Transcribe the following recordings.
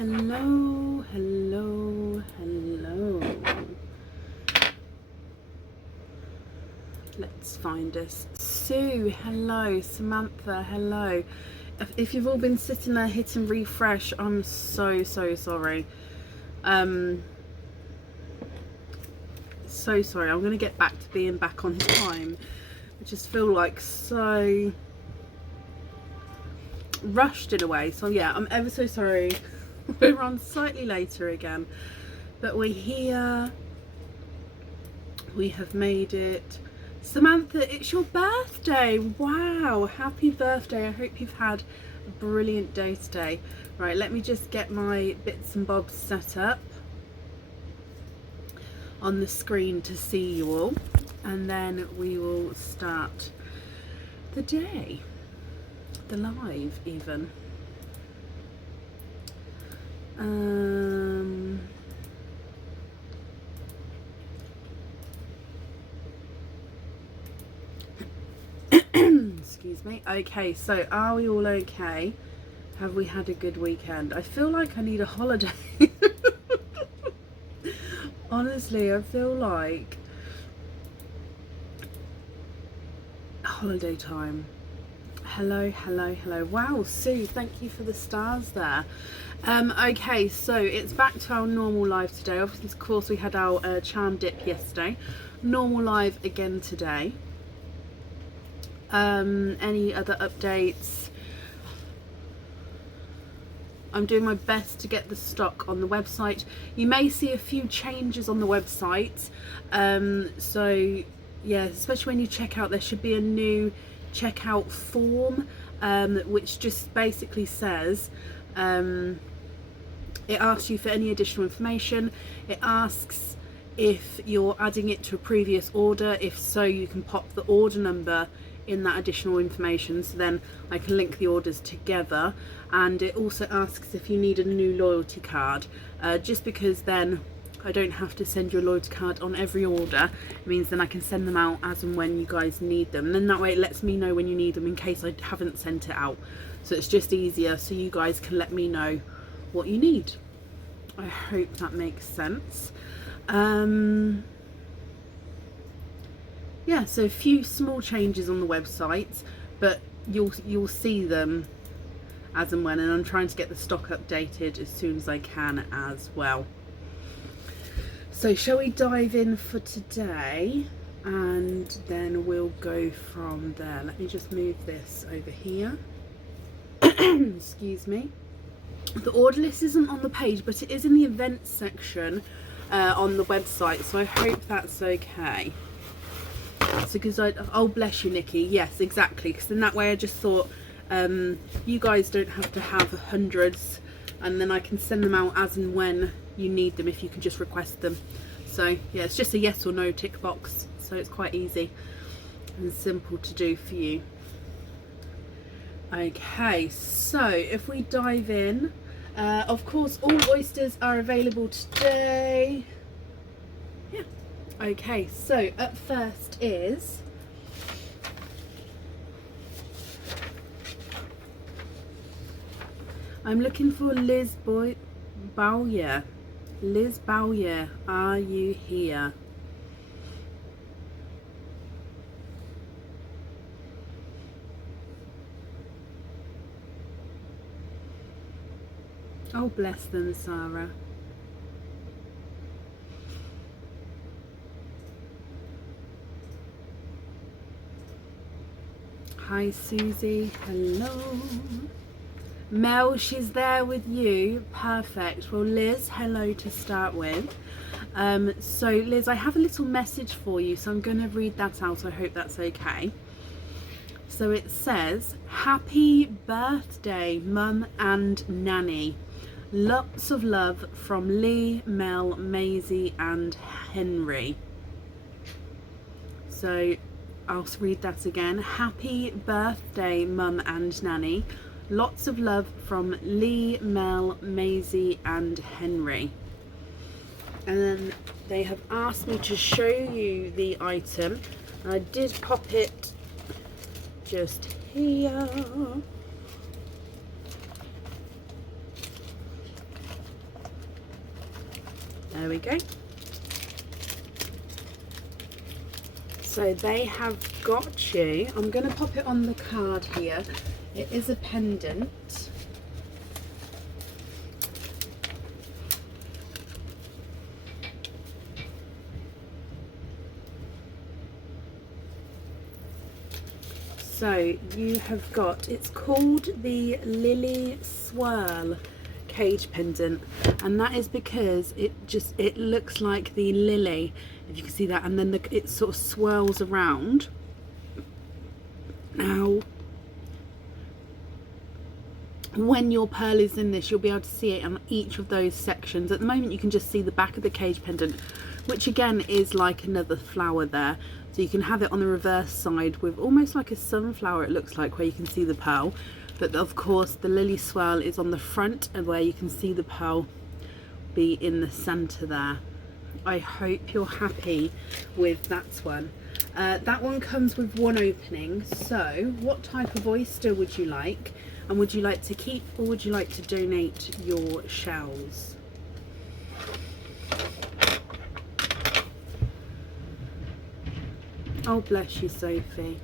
Hello, hello, hello. Let's find us. Sue, hello. Samantha, hello. If you've all been sitting there hitting refresh, I'm so sorry. So sorry. I'm going to get back to being back on time. I just feel like so rushed in a way. So yeah, I'm ever so sorry. We're on slightly later again, but we're here. We have made it. Samantha, it's your birthday. Wow, happy birthday. I hope you've had a brilliant day today. Right, let me just get my bits and bobs set up on the screen to see you all, and then we will start the day, the live even. Excuse me. Okay, so are we all okay? Have we had a good weekend? I feel like I need a holiday. Honestly, I feel like holiday time. Hello, hello, hello. Wow, Sue, thank you for the stars there. Okay, so it's back to our normal live today. Obviously, of course, we had our charm dip yesterday. Normal live again today. Any other updates? I'm doing my best to get the stock on the website. You may see a few changes on the website. So yeah, especially when you check out, there should be a new checkout form, which just basically says, it asks you for any additional information. It asks if you're adding it to a previous order. If so, you can pop the order number in that additional information, so then I can link the orders together. And it also asks if you need a new loyalty card, just because then I don't have to send you a loyalty card on every order. It means then I can send them out as and when you guys need them, and then that way it lets me know when you need them in case I haven't sent it out. So it's just easier, so you guys can let me know what you need. I hope that makes sense. Yeah, so a few small changes on the website, but you'll see them as and when, and I'm trying to get the stock updated as soon as I can as well. So shall we dive in for today, and then we'll go from there. Let me just move this over here. Excuse me. The order list isn't on the page, but it is in the events section on the website, so I hope that's okay. So because oh bless you, Nikki, yes, exactly, because in that way I just thought you guys don't have to have hundreds, and then I can send them out as and when you need them if you can just request them. So yeah, it's just a yes or no tick box, so it's quite easy and simple to do for you. Okay, so if we dive in, of course all oysters are available today. Yeah. Okay, so up first is I'm looking for Liz Bowyer. Liz Bowyer, are you here? Oh, bless them, Sarah. Hi, Susie. Hello. Mel, she's there with you. Perfect. Well, Liz, hello to start with. So, Liz, I have a little message for you, so I'm going to read that out. I hope that's okay. So it says, happy birthday, Mum and Nanny. Lots of love from Lee, Mel, Maisie and Henry. So I'll read that again. Happy birthday, Mum and Nanny. Lots of love from Lee, Mel, Maisie and Henry. And then they have asked me to show you the item. I did pop it just here. There we go. So they have got you. I'm going to pop it on the card here. It is a pendant. So you have got, it's called the Lily Swirl cage pendant, and that is because it looks like the lily, if you can see that, and then it sort of swirls around. Now when your pearl is in this, you'll be able to see it on each of those sections. At the moment you can just see the back of the cage pendant, which again is like another flower there. So you can have it on the reverse side with almost like a sunflower, it looks like, where you can see the pearl. But of course the Lily Swirl is on the front, and where you can see the pearl be in the center there. I hope you're happy with that one. That one comes with one opening. So what type of oyster would you like? And would you like to keep, or would you like to donate your shells? Oh, bless you, Sophie.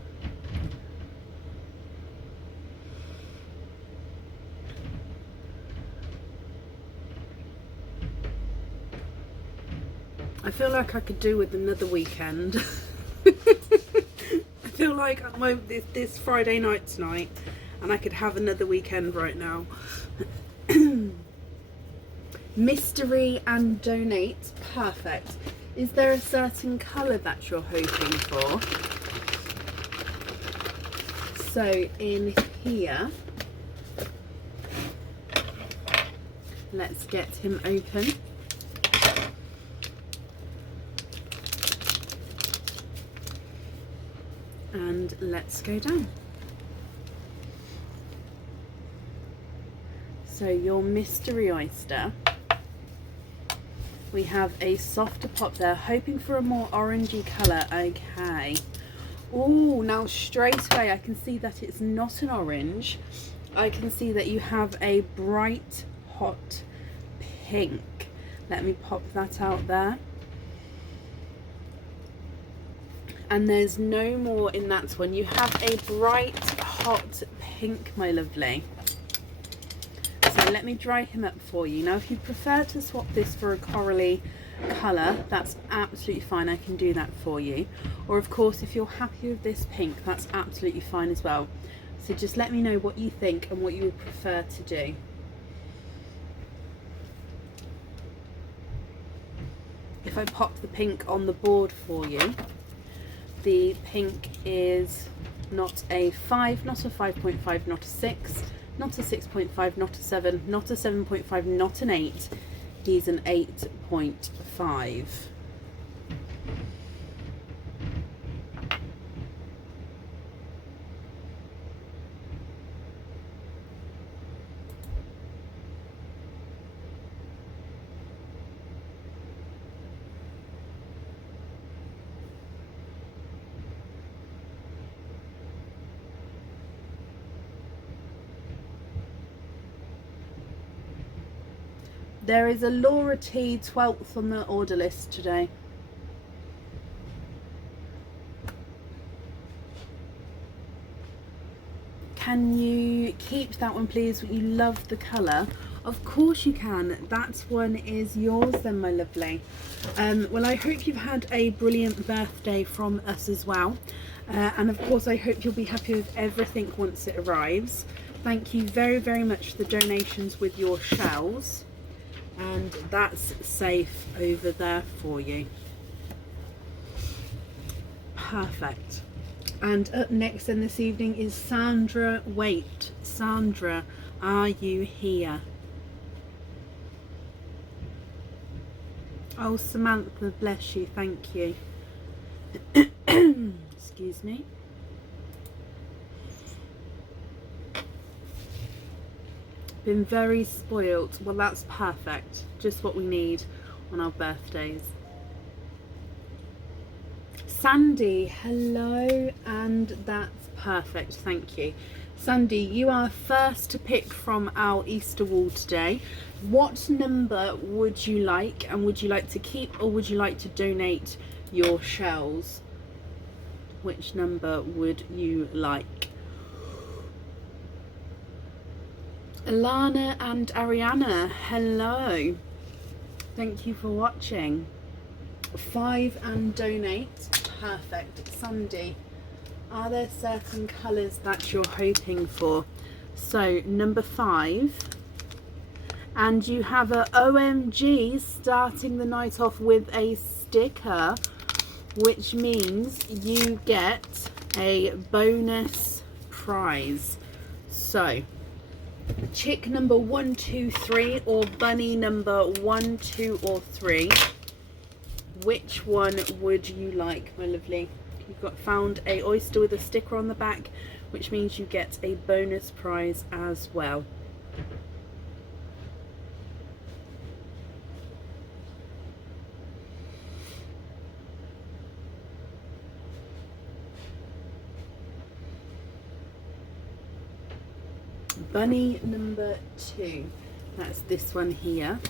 I feel like I could do with another weekend. I feel like this Friday night tonight, and I could have another weekend right now. Mystery and donate. Perfect. Is there a certain colour that you're hoping for? So in here, let's get him open. And let's go down. So your mystery oyster, we have a softer pop there, hoping for a more orangey colour. Okay. Oh, now straight away I can see that it's not an orange. I can see that you have a bright hot pink. Let me pop that out there. And there's no more in that one. You have a bright hot pink, my lovely. So let me dry him up for you. Now if you prefer to swap this for a corally colour, that's absolutely fine. I can do that for you. Or of course, if you're happy with this pink, that's absolutely fine as well. So just let me know what you think and what you would prefer to do. If I pop the pink on the board for you, the pink is not a 5, not a 5.5, not a 6, not a 6.5, not a 7, not a 7.5, not an 8. He's an 8.5. There is a Laura T 12th on the order list today. Can you keep that one, please? You love the colour. Of course you can. That one is yours then, my lovely. Well, I hope you've had a brilliant birthday from us as well. And of course, I hope you'll be happy with everything once it arrives. Thank you very, very much for the donations with your shells. And that's safe over there for you. Perfect. And up next then this evening is Sandra Waite. Sandra, are you here? Oh, Samantha, bless you, thank you. Excuse me. Been very spoilt. Well, that's perfect. Just what we need on our birthdays. Sandy, hello, and that's perfect. Thank you. Sandy, you are first to pick from our Easter wall today. What number would you like, and would you like to keep or would you like to donate your shells? Which number would you like? Alana and Ariana, hello. Thank you for watching. 5 and donate. Perfect. Sandy, are there certain colours that you're hoping for? So number 5, and you have a OMG starting the night off with a sticker, which means you get a bonus prize. So chick number 1, 2, 3 or bunny number 1, 2 or 3, which one would you like, my lovely? You've found a oyster with a sticker on the back, which means you get a bonus prize as well. Bunny number 2, that's this one here.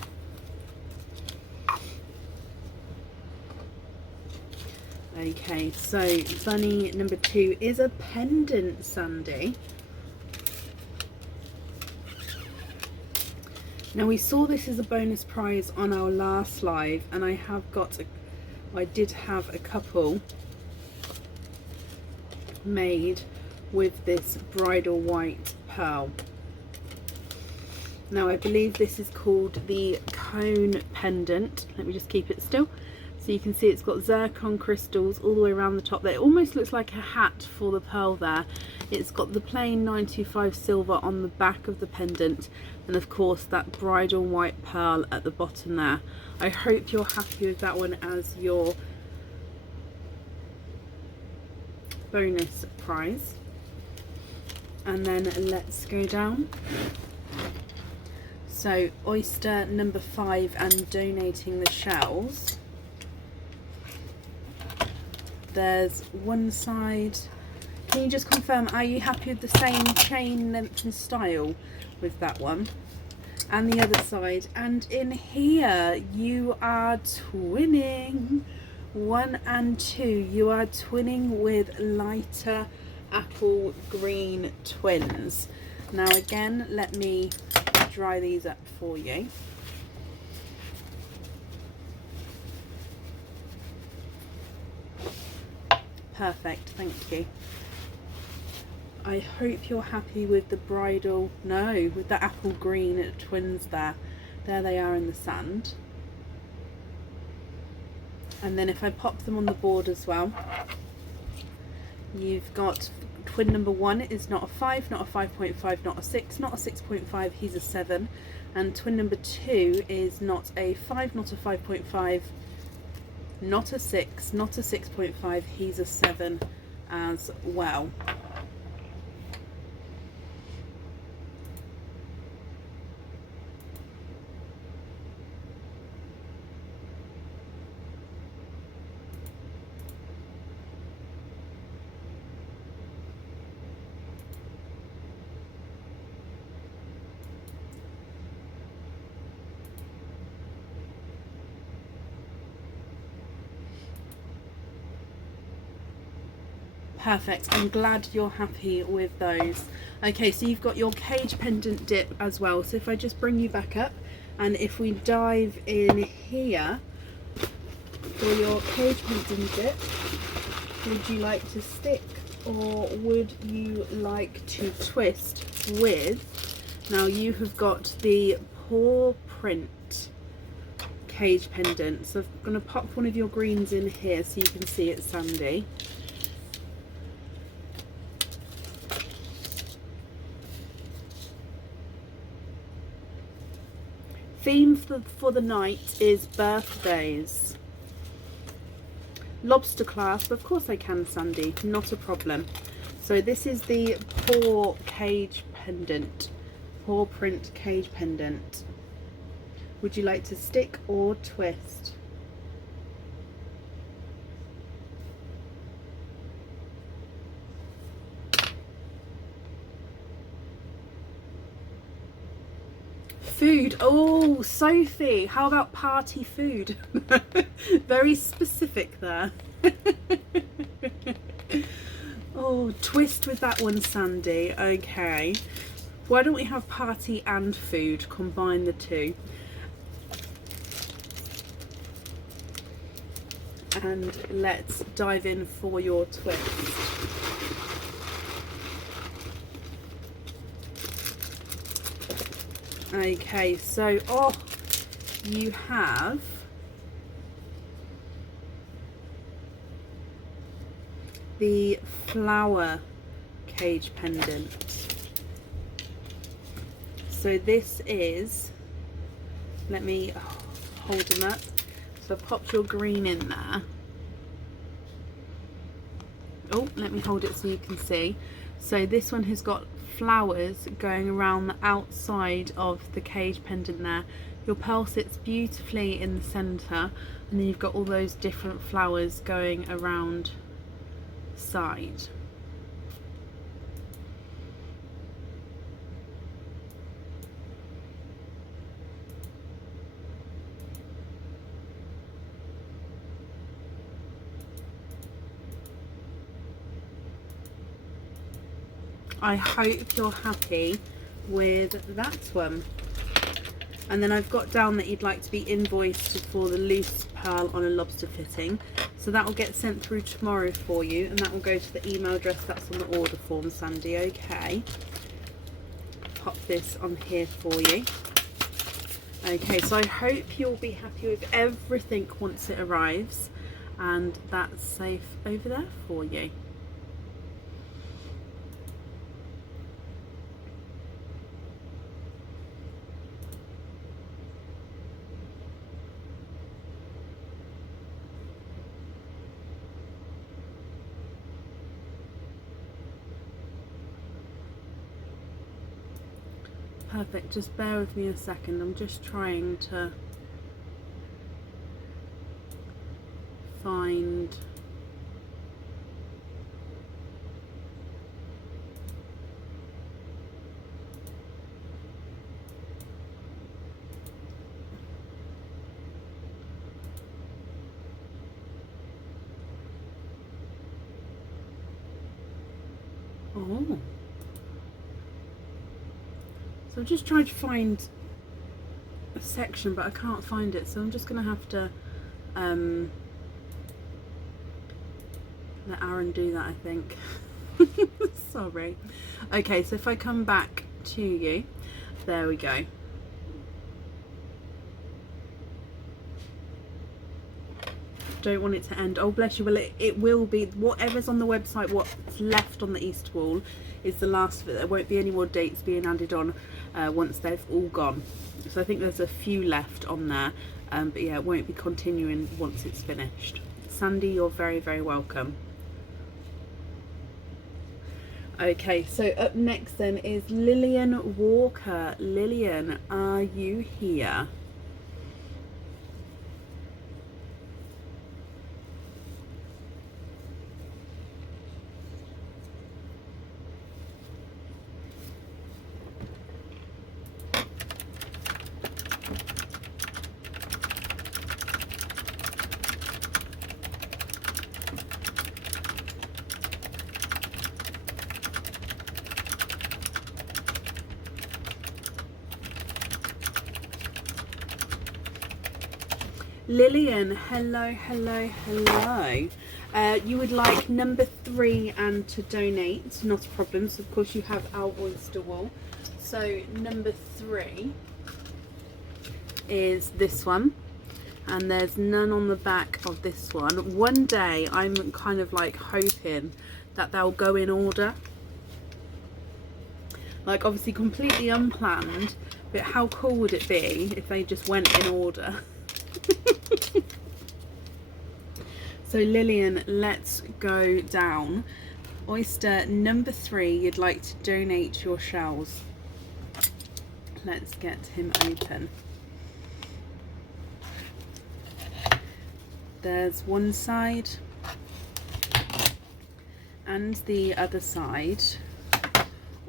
Okay, so bunny number 2 is a pendant, Sandy. Now we saw this as a bonus prize on our last live, and I did have a couple made with this bridal white pearl. Now I believe this is called the cone pendant. Let me just keep it still. So you can see it's got zircon crystals all the way around the top there. It almost looks like a hat for the pearl there. It's got the plain 925 silver on the back of the pendant, and of course that bridal white pearl at the bottom there. I hope you're happy with that one as your bonus prize. And then let's go down. So oyster number 5 and donating the shells. There's one side. Can you just confirm, are you happy with the same chain length and style with that one? And the other side. And in here you are twinning 1 and 2. You are twinning with lighter apple green twins. Now again, let me dry these up for you. Perfect, thank you. I hope you're happy with the bridal, no, with the apple green twins there. There they are in the sand. And then if I pop them on the board as well, you've got twin number 1 is not a 5, not a 5.5, not a 6, not a 6.5, he's a 7. And twin number 2 is not a 5, not a 5.5, not a 6, not a 6.5, he's a 7 as well. Perfect, I'm glad you're happy with those. Okay, so you've got your cage pendant dip as well. So if I just bring you back up, and if we dive in here for your cage pendant dip, would you like to stick or would you like to twist with, now you have got the paw print cage pendant. So I'm going to pop one of your greens in here so you can see it, Sandy. Theme for the night is birthdays. Lobster clasp, of course I can, Sandy, not a problem. So this is the paw cage pendant, paw print cage pendant. Would you like to stick or twist? food. Oh, Sophie, how about party food? Very specific there. Oh, twist with that one, Sandy. Okay. Why don't we have party and food? Combine the two. And let's dive in for your twist. Okay, so you have the flower cage pendant. So this is, let me hold them up. So I've popped your green in there. Oh, let me hold it so you can see. So this one has got flowers going around the outside of the cage pendant there. Your pearl sits beautifully in the center, and then you've got all those different flowers going around side. I hope you're happy with that one. And then I've got down that you'd like to be invoiced for the loose pearl on a lobster fitting. So that will get sent through tomorrow for you, and that will go to the email address that's on the order form, Sandy. Okay. Pop this on here for you. Okay, so I hope you'll be happy with everything once it arrives, and that's safe over there for you. Perfect, just bear with me a second. I'm just trying to find So I'm just trying to find a section, but I can't find it, so I'm just going to have to let Aaron do that, I think. Sorry. Okay, so if I come back to you, there we go. Don't want it to end. Oh, bless you. Well, it will be. Whatever's on the website, what's left on the Easter wall is the last of it. There won't be any more dates being added on once they've all gone. So I think there's a few left on there, but yeah, it won't be continuing once it's finished. Sandy, you're very, very welcome. Okay, so up next then is Lillian Walker. Lillian, are you here? Lillian, hello, hello, hello. You would like number 3 and to donate, not a problem. So of course you have our oyster wool. So number 3 is this one, and there's none on the back of this one. One day I'm kind of like hoping that they'll go in order. Like obviously completely unplanned, but how cool would it be if they just went in order? So Lillian, let's go down. Oyster number 3, you'd like to donate your shells. Let's get him open. There's one side and the other side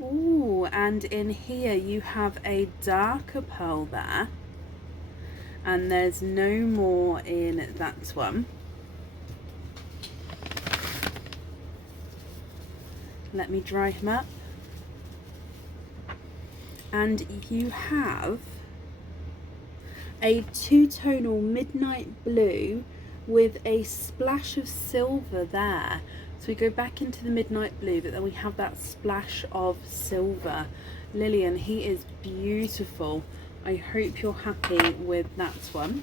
Ooh, and in here you have a darker pearl there, and there's no more in that one. Let me dry him up. And you have a two-tonal midnight blue with a splash of silver there. So we go back into the midnight blue, but then we have that splash of silver. Lillian, he is beautiful. I hope you're happy with that one.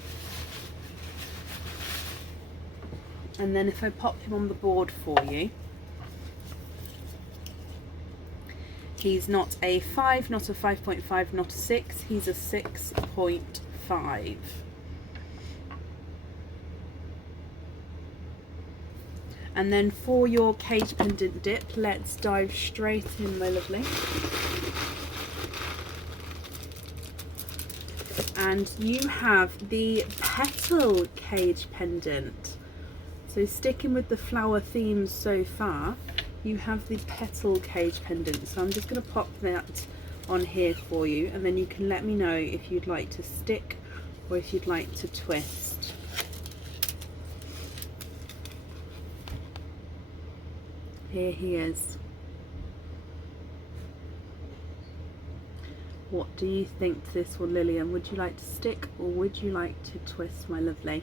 And then if I pop him on the board for you, he's not a 5, not a 5.5, not a 6, he's a 6.5. And then for your cage pendant dip, let's dive straight in, my lovely. And you have the petal cage pendant. So sticking with the flower themes so far, you have the petal cage pendant. So I'm just going to pop that on here for you, and then you can let me know if you'd like to stick or if you'd like to twist. Here he is. What do you think to this one, Lillian? Would you like to stick or would you like to twist, my lovely?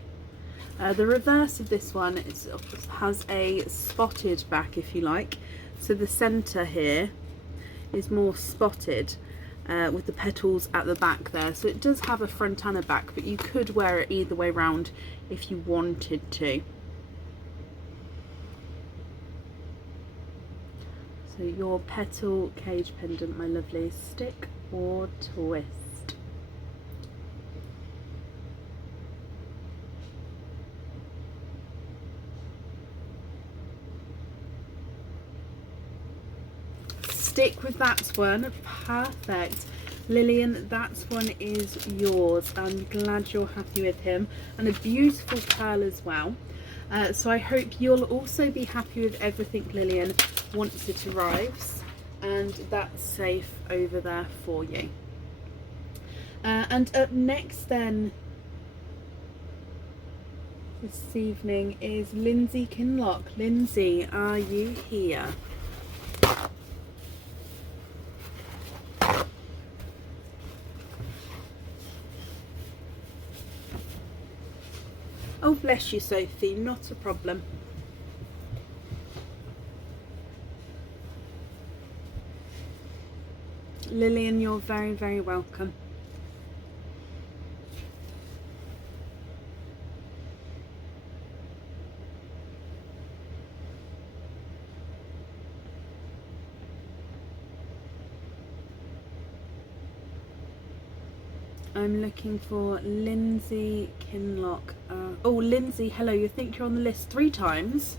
The reverse of this one has a spotted back, if you like. So the centre here is more spotted with the petals at the back there. So it does have a front and a back, but you could wear it either way round if you wanted to. So your petal cage pendant, my lovely, stick or twist? Stick with that one. Perfect. Lillian, that one is yours. I'm glad you're happy with him, and a beautiful pearl as well. So I hope you'll also be happy with everything, Lillian, once it arrives, and that's safe over there for you. And up next then this evening is Lindsay Kinloch. Lindsay, are you here? Oh, bless you, Sophie, not a problem. Lillian, you're very, very welcome. I'm looking for Lindsay Kinloch. Oh, Lindsay, hello, you think you're on the list 3 times?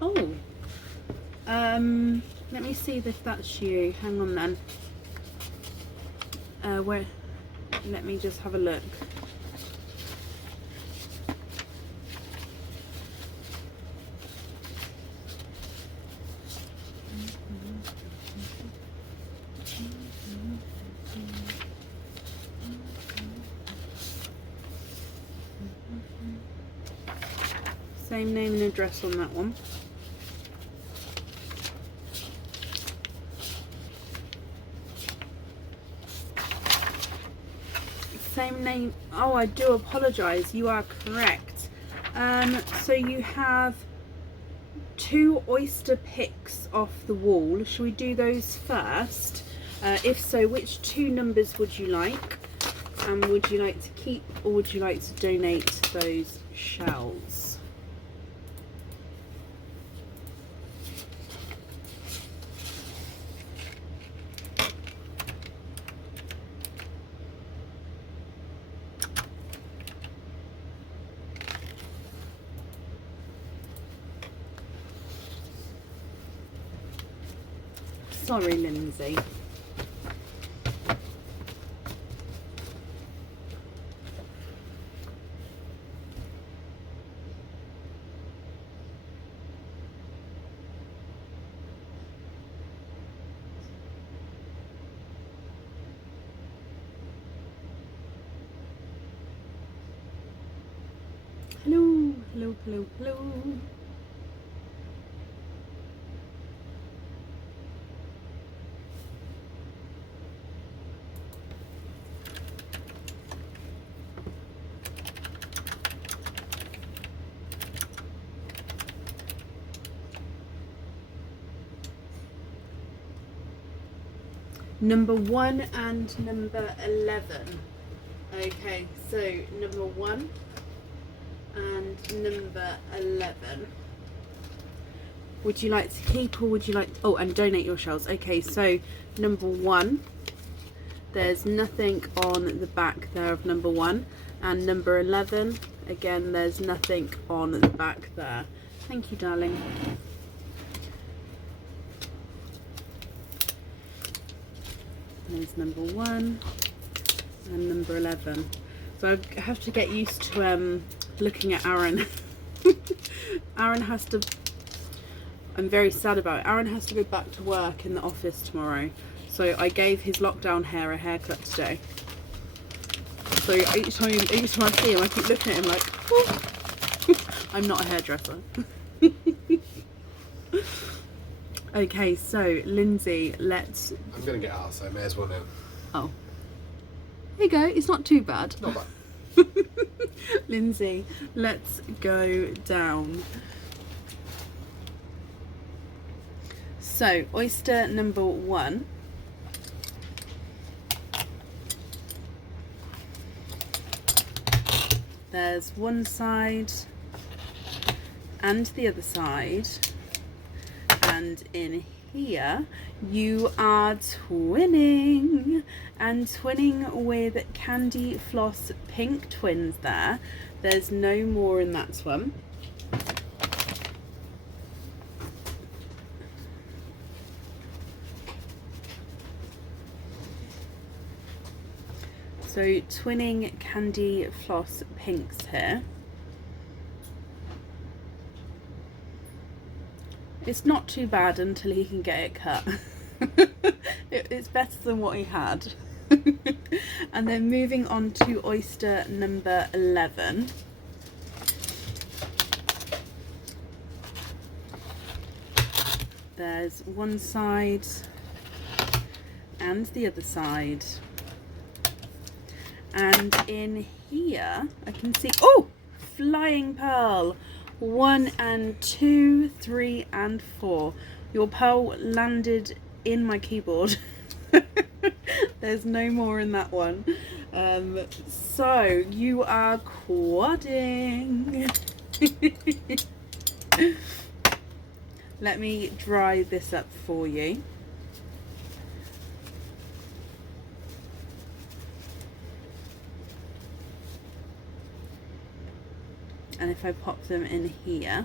Oh, let me see if that's you. Hang on then. Where? Let me just have a look. Same name and address on that one. Same name. Oh, I do apologise. You are correct. So you have 2 oyster picks off the wall. Shall we do those first? If so, which 2 numbers would you like? And would you like to keep or would you like to donate those shells? Sorry, Lindsay. Hello, hello, hello, hello. Number 1 and number 11. Okay, so number 1 and number 11. Would you like to keep or would you like... Oh, and donate your shells. Okay, so number 1, there's nothing on the back there of number 1. And number 11, again, there's nothing on the back there. Thank you, darling. There's number 1 and number 11. So I have to get used to looking at Aaron. Aaron has to... I'm very sad about it. Aaron has to go back to work in the office tomorrow. So I gave his lockdown hair a haircut today. So each time I see him, I keep looking at him like, oh. I'm not a hairdresser. Okay, so Lindsay, let's... I'm going to get out, so I may as well now. Oh. There you go, it's not too bad. Not bad. Lindsay, let's go down. So, oyster number 1. There's one side and the other side. And in here you are twinning, and twinning with Candy Floss Pink Twins there. There's no more in that one. So twinning Candy Floss Pinks here. It's not too bad until he can get it cut. It's better than what he had. And then moving on to oyster number 11. There's one side and the other side. And in here I can see, oh, flying pearl. 1 and 2, 3 and 4. Your pearl landed in my keyboard. There's no more in that one. So you are quadding. Let me dry this up for you. And if I pop them in here,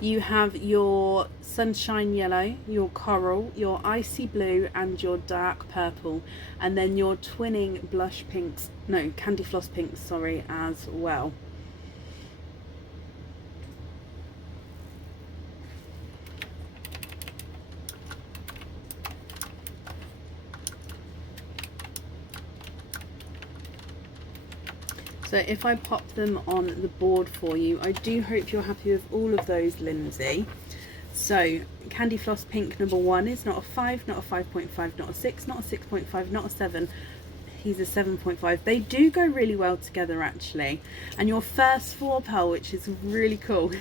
you have your sunshine yellow, your coral, your icy blue and your dark purple, and then your twinning blush pinks, no, Candy Floss pinks, sorry, as well. So if I pop them on the board for you, I do hope you're happy with all of those, Lindsay. So Candy Floss Pink number 1 is not a 5, not a 5.5, not a 6, not a 6.5, not a 7. He's a 7.5. They do go really well together actually. And your first 4 pearl, which is really cool.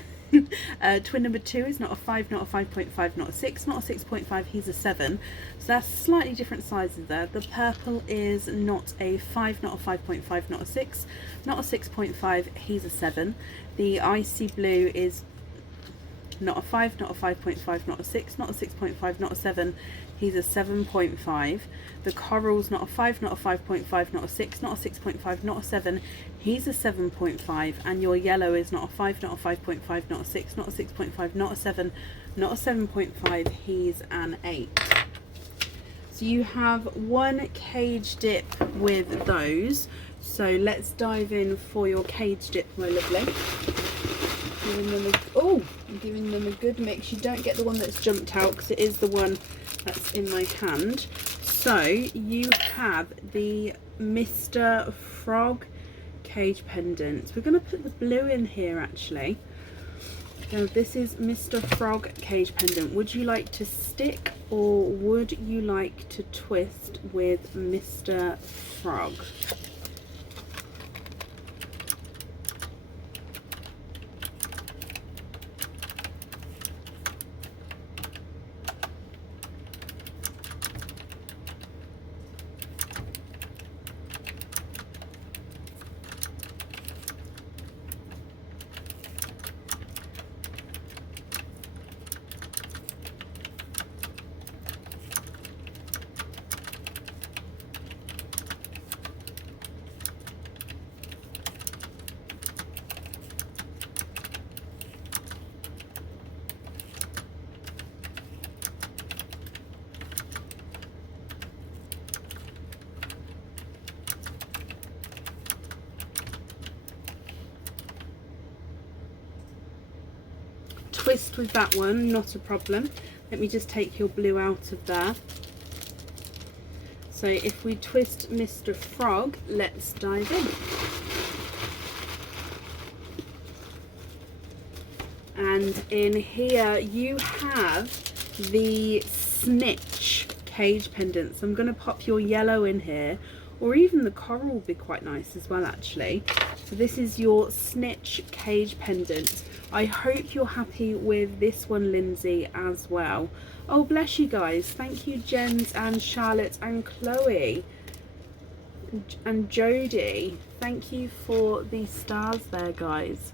Twin number 2 is not a 5, not a 5.5, not a 6, not a 6.5, he's a 7. So that's slightly different sizes there. The purple is not a 5, not a 5.5, not a 6, not a 6.5, he's a 7. The icy blue is not a 5, not a 5.5, not a 6, not a 6.5, not a 7, he's a 7.5. The coral's not a 5, not a 5.5, not a 6, not a 6.5, not a 7, he's a 7.5. And your yellow is not a 5, not a 5.5, not a 6, not a 6.5, not a 7, not a 7.5, he's an 8. So you have 1 cage dip with those. So let's dive in for your cage dip, my lovely. I'm giving them a good mix. You don't get the one that's jumped out because it is the one that's in my hand. So you have the Mr. Frog cage pendant. We're going to put the blue in here actually. Now this is Mr. Frog cage pendant. Would you like to stick or would you like to twist with Mr. Frog? Twist with that one, not a problem. Let me just take your blue out of there. So if we twist Mr. Frog, let's dive in. And in here you have the Snitch cage pendant. So I'm going to pop your yellow in here, or even the coral will be quite nice as well actually. So this is your Snitch cage pendant. I hope you're happy with this one, Lindsay, as well. Oh, bless you guys. Thank you, Jens and Charlotte and Chloe and Jodie. Thank you for the stars there, guys.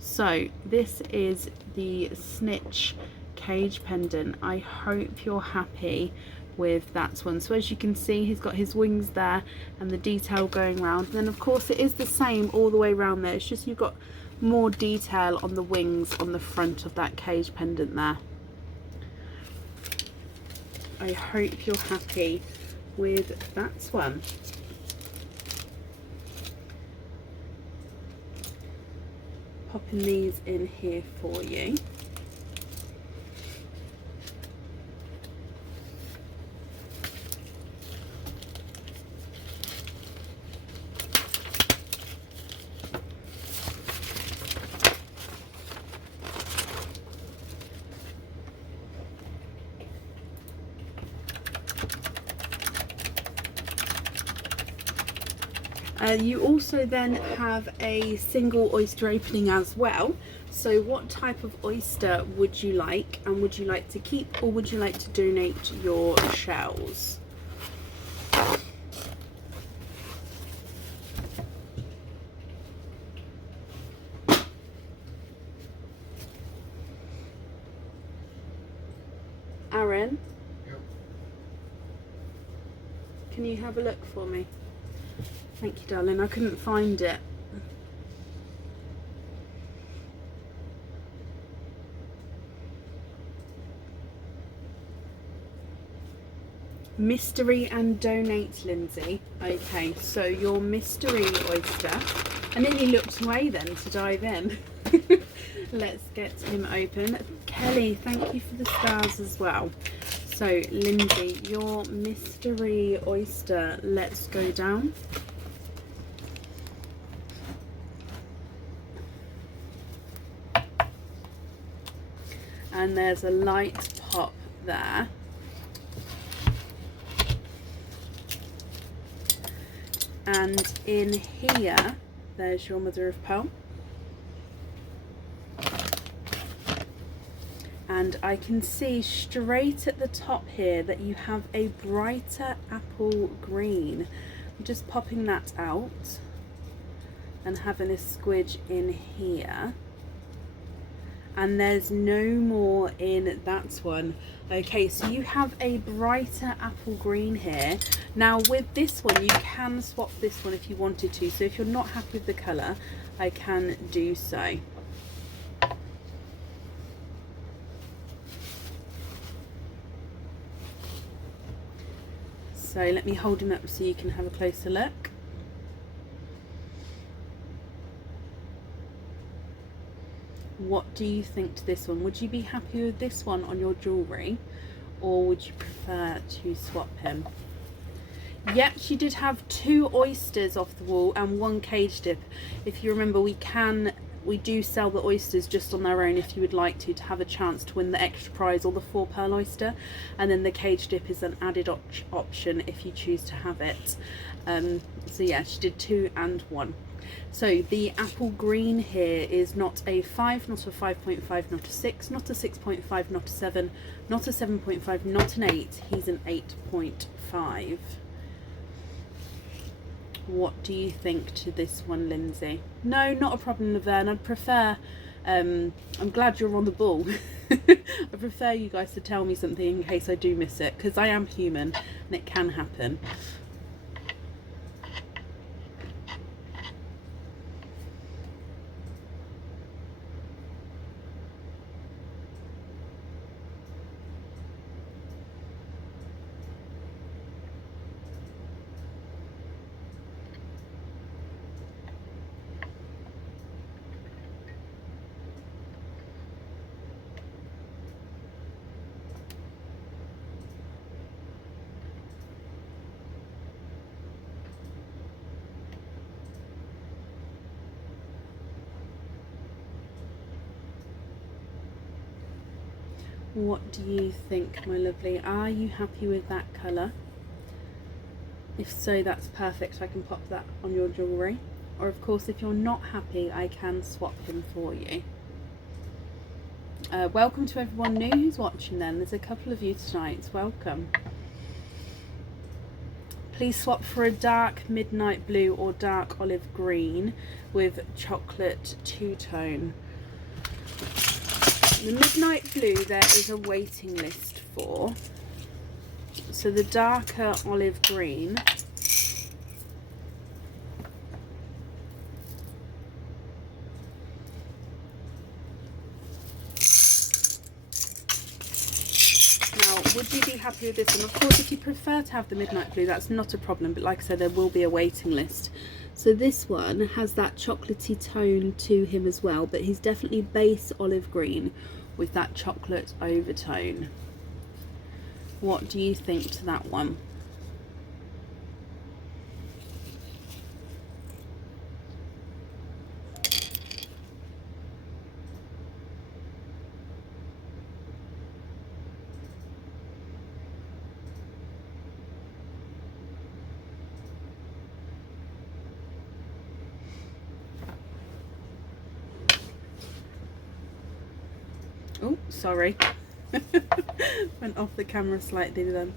So this is the Snitch cage pendant. I hope you're happy with that one. So as you can see, he's got his wings there and the detail going around. And then of course it is the same all the way around there. It's just you've got more detail on the wings on the front of that cage pendant there. I hope you're happy with that one. Popping these in here for you. You also then have a single oyster opening as well. So what type of oyster would you like, and would you like to keep or would you like to donate your shells? Aaron? Yep. Can you have a look for me? Thank you, darling. I couldn't find it. Mystery and donate, Lindsay. Okay, so your mystery oyster. I nearly looked away then to dive in. Let's get him open. Kelly, thank you for the stars as well. So, Lindsay, your mystery oyster. Let's go down. And there's a light pop there. And in here, there's your mother of pearl. And I can see straight at the top here that you have a brighter apple green. I'm just popping that out and having a squidge in here. And there's no more in that one. Okay, so you have a brighter apple green here. Now with this one, you can swap this one if you wanted to. So if you're not happy with the colour, I can do so. So let me hold him up so you can have a closer look. What do you think to this one? Would you be happy with this one on your jewellery, or would you prefer to swap him? Yep, she did have 2 oysters off the wall and 1 cage dip. If you remember, we do sell the oysters just on their own if you would like to have a chance to win the extra prize or the 4 pearl oyster, and then the cage dip is an added option if you choose to have it. So yeah, she did 2 and 1. So the apple green here is not a 5, not a 5.5, not a 6, not a 6.5, not a 7, not a 7.5, not an 8. He's an 8.5. What do you think to this one, Lindsay? No, not a problem, Laverne. I'd prefer, I'm glad you're on the ball. I prefer you guys to tell me something in case I do miss it, because I am human and it can happen. What do you think, my lovely? Are you happy with that colour? If so, that's perfect. I can pop that on your jewellery. Or of course, if you're not happy, I can swap him for you. Welcome to everyone new who's watching then. There's a couple of you tonight. Welcome. Please swap for a dark midnight blue or dark olive green with chocolate two-tone. The midnight blue there is a waiting list for. So the darker olive green would you be happy with this one? Of course, if you prefer to have the midnight blue, that's not a problem, but like I said, there will be a waiting list. So this one has that chocolatey tone to him as well, but he's definitely base olive green with that chocolate overtone. What do you think to that one? Oh, sorry. Went off the camera slightly then.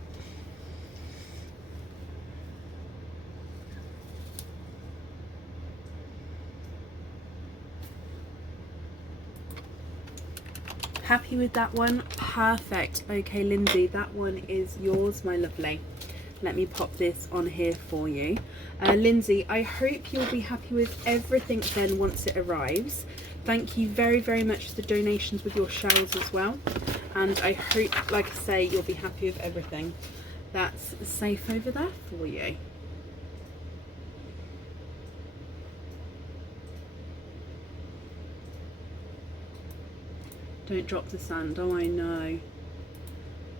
Happy with that one? Perfect. Okay, Lindsay, that one is yours, my lovely. Let me pop this on here for you. Lindsay, I hope you'll be happy with everything then once it arrives. Thank you very, very much for the donations with your shells as well. And I hope, like I say, you'll be happy with everything. That's safe over there for you. Don't drop the sand. Oh, I know.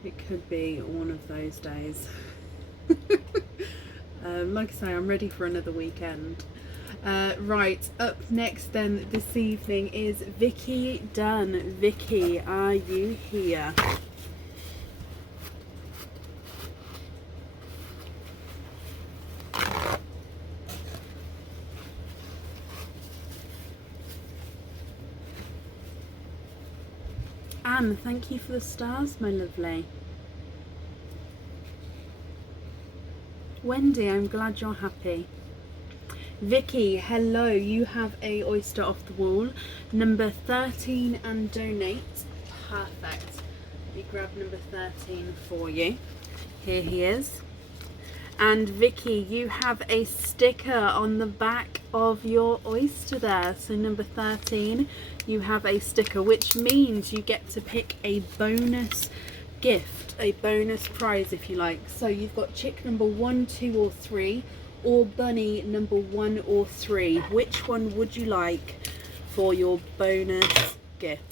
It could be one of those days. Like I say, I'm ready for another weekend. Right, up next then this evening is Vicky Dunn. Vicky, are you here? Anne, thank you for the stars, my lovely. Wendy, I'm glad you're happy. Vicky, hello, you have a oyster off the wall, number 13 and donate. Perfect. Let me grab number 13 for you. Here he is. And Vicky, you have a sticker on the back of your oyster there. So number 13, you have a sticker, which means you get to pick a bonus gift, a bonus prize if you like. So you've got chick number 1, 2 or 3, or bunny number 1 or 3. Which one would you like for your bonus gift.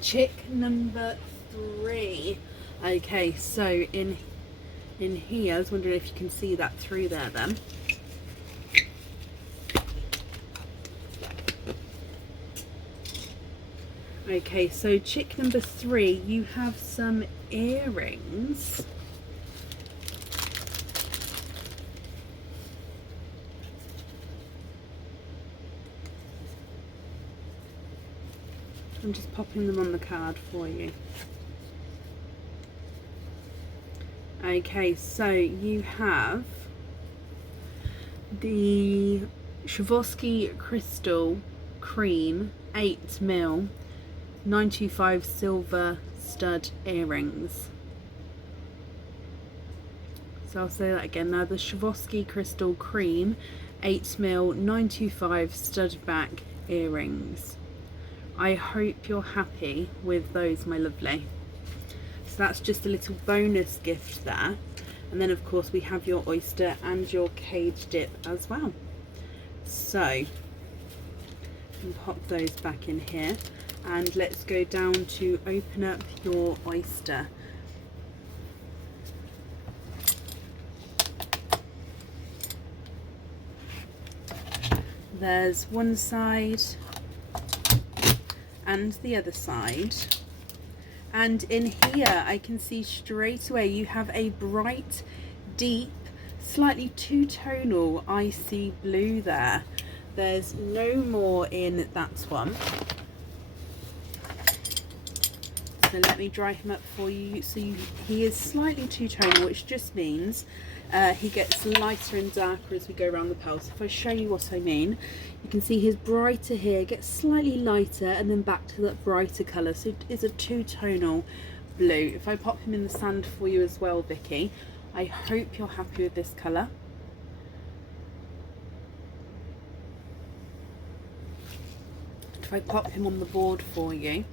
Chick number 3. Okay, so in here, I was wondering if you can see that through there then. Okay, so chick number 3, you have some earrings. I'm just popping them on the card for you. Okay, so you have the Swarovski Crystal Cream 8mm 925 silver stud earrings. So I'll say that again now. The Swarovski Crystal Cream 8mm 925 stud back earrings. I hope you're happy with those, my lovely. So that's just a little bonus gift there. And then of course we have your oyster and your cage dip as well. So you can pop those back in here, and let's go down to open up your oyster. There's one side and the other side, and in here I can see straight away you have a bright, deep, slightly two-tonal icy blue there. There's no more in that one, so let me dry him up for you. So he is slightly two-tonal, which just means he gets lighter and darker as we go around the pearl. So if I show you what I mean, you can see his brighter here gets slightly lighter and then back to that brighter colour. So it is a two-tonal blue. If I pop him in the sand for you as well, Vicky, I hope you're happy with this colour. If I pop him on the board for you,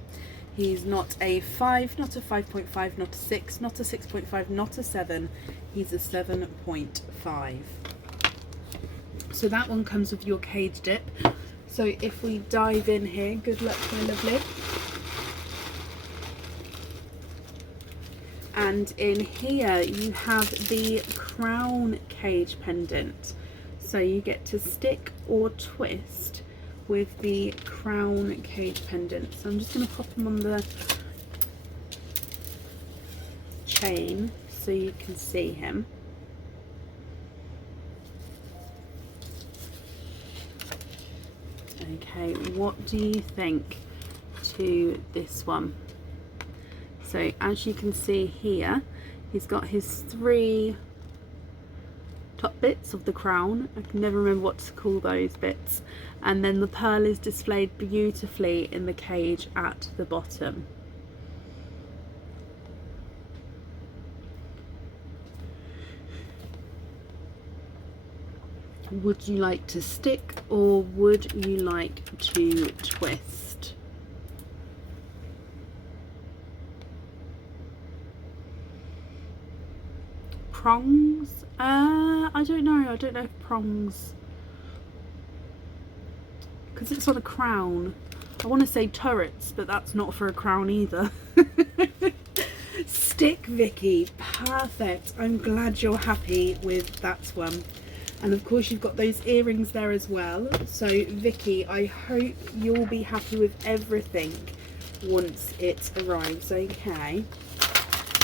he's not a 5, not a 5.5, not a 6, not a 6.5, not a 7. He's a 7.5. So that one comes with your cage dip. So if we dive in here, good luck, my lovely. And in here you have the crown cage pendant. So you get to stick or twist with the crown cage pendant. So I'm just going to pop them on the chain so you can see him. Okay, what do you think to this one? So as you can see here, he's got his 3 top bits of the crown. I can never remember what to call those bits. And then the pearl is displayed beautifully in the cage at the bottom. Would you like to stick or would you like to twist? Prongs? I don't know. I don't know if prongs, because it's on a crown. I want to say turrets, but that's not for a crown either. Stick, Vicky. Perfect. I'm glad you're happy with that one. And of course you've got those earrings there as well. So Vicky, I hope you'll be happy with everything once it arrives. Okay,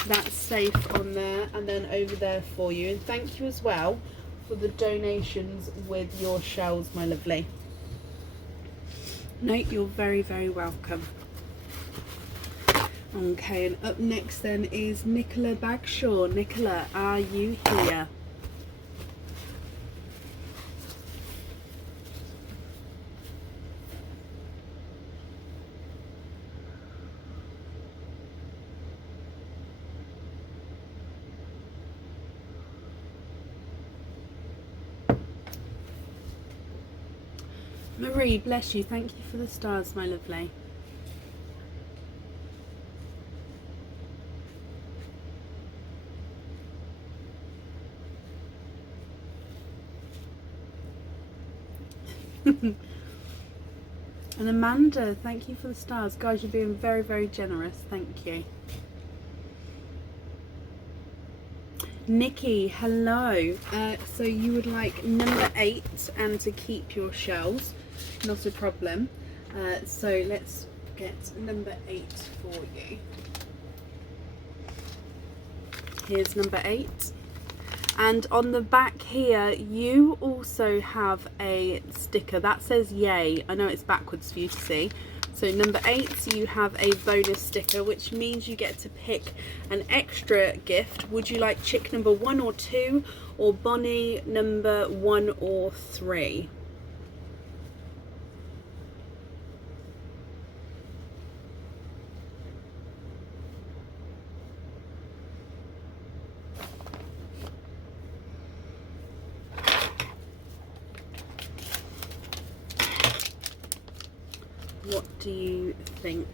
that's safe on there and then over there for you. And thank you as well for the donations with your shells, my lovely. No, you're very, very welcome. Okay, and up next then is Nicola Bagshaw. Nicola, are you here? Marie, bless you. Thank you for the stars, my lovely. And Amanda, thank you for the stars. Guys, you're being very, very generous. Thank you. Nikki, hello. So you would like number 8 and to keep your shells. Not a problem. So let's get number 8 for you. Here's number 8. And on the back here, you also have a sticker that says yay. I know it's backwards for you to see. So number 8, you have a bonus sticker, which means you get to pick an extra gift. Would you like chick number 1 or 2, or Bonnie number 1 or 3? What do you think?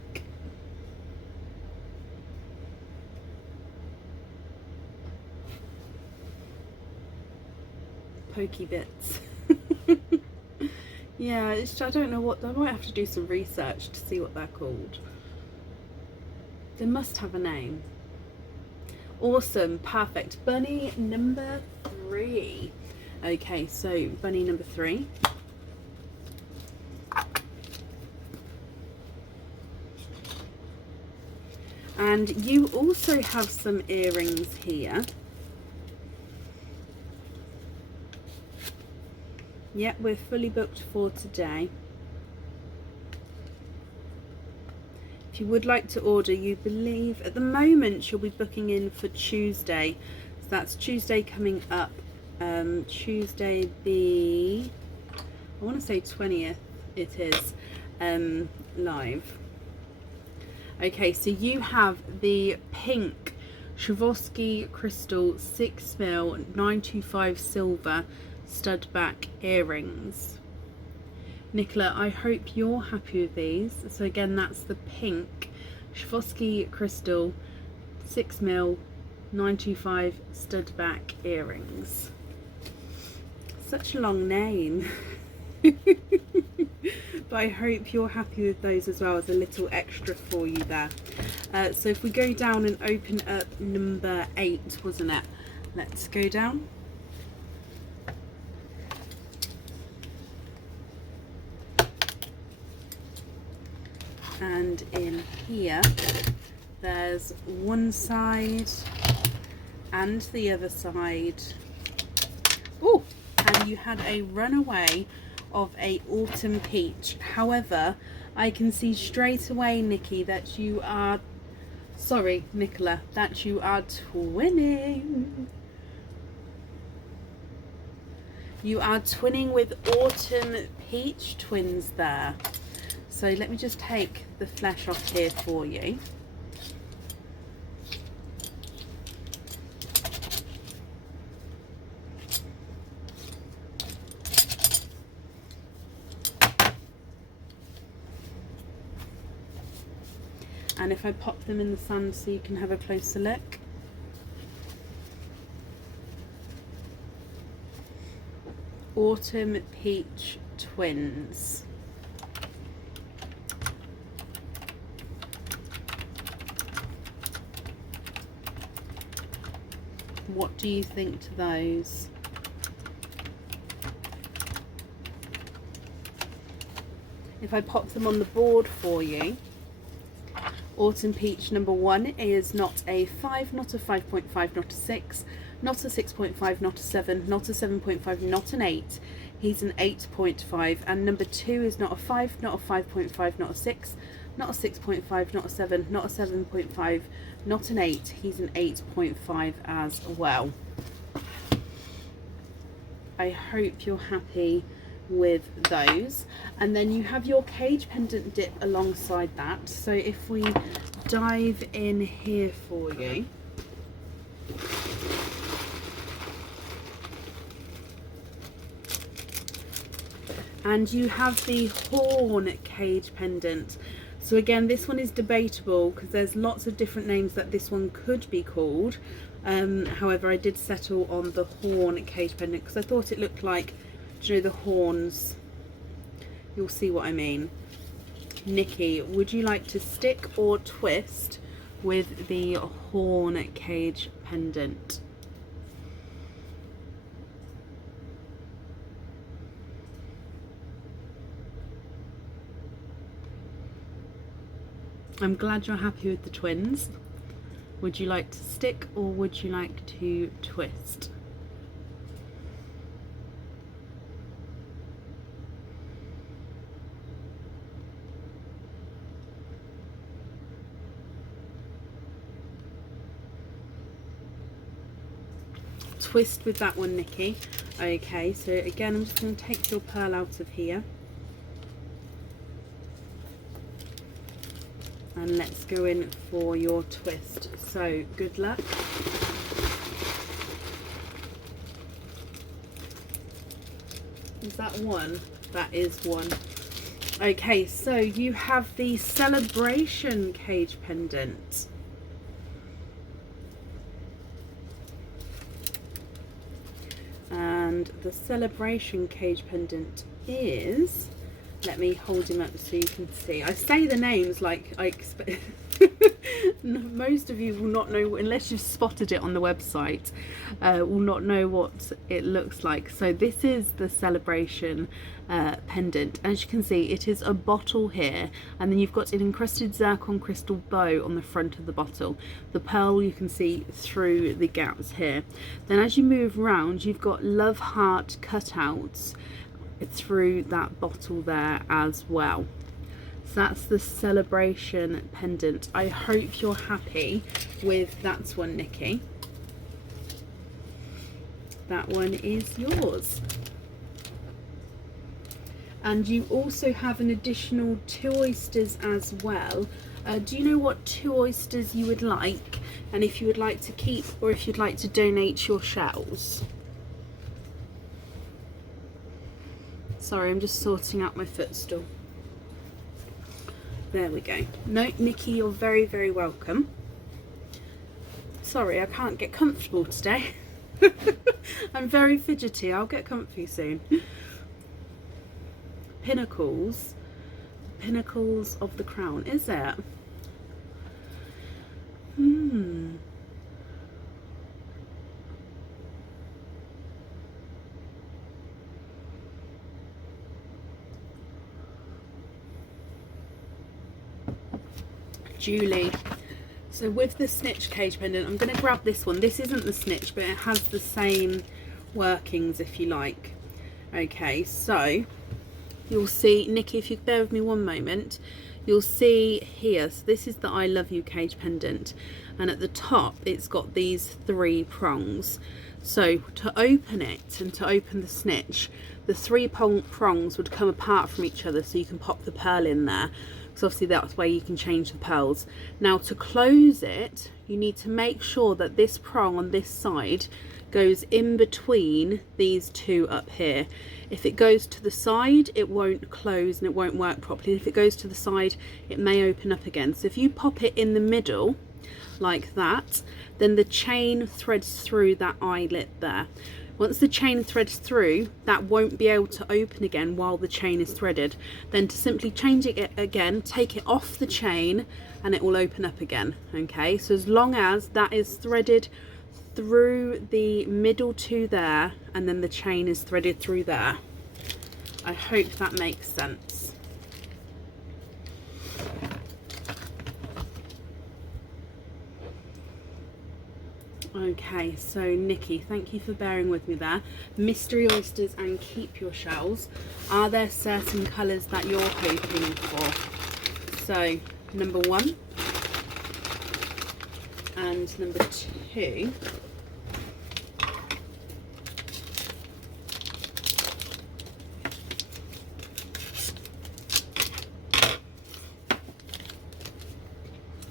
Pokey bits. Yeah, I don't know what, I might have to do some research to see what they're called. They must have a name. Awesome, perfect. Bunny number 3. Okay, so bunny number 3. And you also have some earrings here. Yep, we're fully booked for today. If you would like to order, you believe at the moment you'll be booking in for Tuesday. So that's Tuesday coming up. Tuesday the, I want to say 20th it is, live. Okay, so you have the pink Swarovski crystal 6mm 925 silver stud back earrings. Nicola, I hope you're happy with these. So again, that's the pink Swarovski crystal 6mm 925 stud back earrings. Such a long name. But I hope you're happy with those as well, as a little extra for you there. So if we go down and open up number 8, wasn't it? Let's go down. And in here, there's one side and the other side. Oh, and you had a runaway of a autumn peach. However, I can see straight away, Nikki, that you are, sorry, Nicola, that you are twinning. You are twinning with autumn peach twins there. So let me just take the flesh off here for you. And if I pop them in the sun so you can have a closer look. Autumn peach twins. What do you think to those? If I pop them on the board for you, Autumn Peach number 1 is not a 5, not a 5.5, not a 6, not a 6.5, not a 7, not a 7.5, not an 8. He's an 8.5. And number 2 is not a 5, not a 5.5, not a 6, not a 6.5, not a 7, not a 7.5, not an 8. He's an 8.5 as well. I hope you're happy with those. And then you have your cage pendant dip alongside that. So if we dive in here for you, And you have the horn cage pendant. So again, this one is debatable because there's lots of different names that this one could be called. However, I did settle on the horn cage pendant because I thought it looked like, do you know, the horns. You'll see what I mean. Nikki, would you like to stick or twist with the horn cage pendant? I'm glad you're happy with the twins. Would you like to stick or would you like to twist? Twist with that one, Nikki. Okay, so again, I'm just going to take your pearl out of here. And let's go in for your twist. So good luck. Is that one? That is one. Okay, so you have the celebration cage pendant. And the celebration cage pendant is, let me hold him up so you can see. I say the names like I expect. Most of you will not know, unless you've spotted it on the website, will not know what it looks like. So this is the celebration pendant. As you can see, it is a bottle here, and then you've got an encrusted zircon crystal bow on the front of the bottle. The pearl you can see through the gaps here. Then as you move round, you've got love heart cutouts through that bottle there as well. So that's the celebration pendant. I hope you're happy with that one, Nikki. That one is yours. And you also have an additional 2 oysters as well. Do you know what 2 oysters you would like, and if you would like to keep or if you'd like to donate your shells? Sorry, I'm just sorting out my footstool. There we go. No, Nikki, you're very, very welcome. Sorry, I can't get comfortable today. I'm very fidgety. I'll get comfy soon. Pinnacles. Pinnacles of the crown. Is it? Julie. So with the snitch cage pendant, I'm going to grab this one. This isn't the snitch, but it has the same workings, if you like. Okay, so you'll see, Nikki, if you bear with me one moment, you'll see here, so this is the I love you cage pendant, and at the top it's got these 3 prongs. So to open it and to open the snitch, the 3 prongs would come apart from each other, so you can pop the pearl in there. So obviously that's where you can change the pearls. Now to close it, you need to make sure that this prong on this side goes in between these 2 up here. If it goes to the side, it won't close and it won't work properly. If it goes to the side, it may open up again. So if you pop it in the middle like that, then the chain threads through that eyelet there. Once the chain threads through, that won't be able to open again while the chain is threaded. Then to simply change it again, take it off the chain and it will open up again. Okay, so as long as that is threaded through the middle 2 there, and then the chain is threaded through there. I hope that makes sense. Okay, so Nikki, thank you for bearing with me there. Mystery oysters and keep your shells. Are there certain colours that you're hoping for? So number 1 and number 2.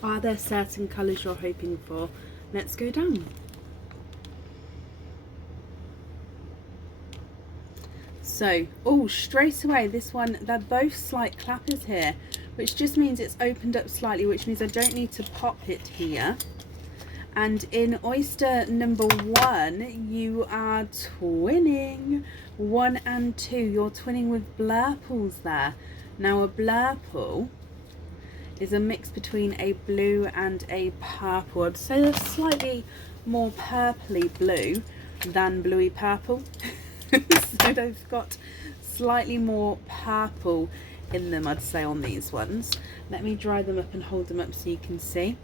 Are there certain colours you're hoping for? Let's go down. So, oh, straight away, this one, they're both slight clappers here, which just means it's opened up slightly, which means I don't need to pop it here. And in oyster number 1, you are twinning 1 and 2. You're twinning with blurples there. Now, a blurple is a mix between a blue and a purple. I'd say they're slightly more purpley blue than bluey purple. So they've got slightly more purple in them, I'd say, on these ones. Let me dry them up and hold them up so you can see.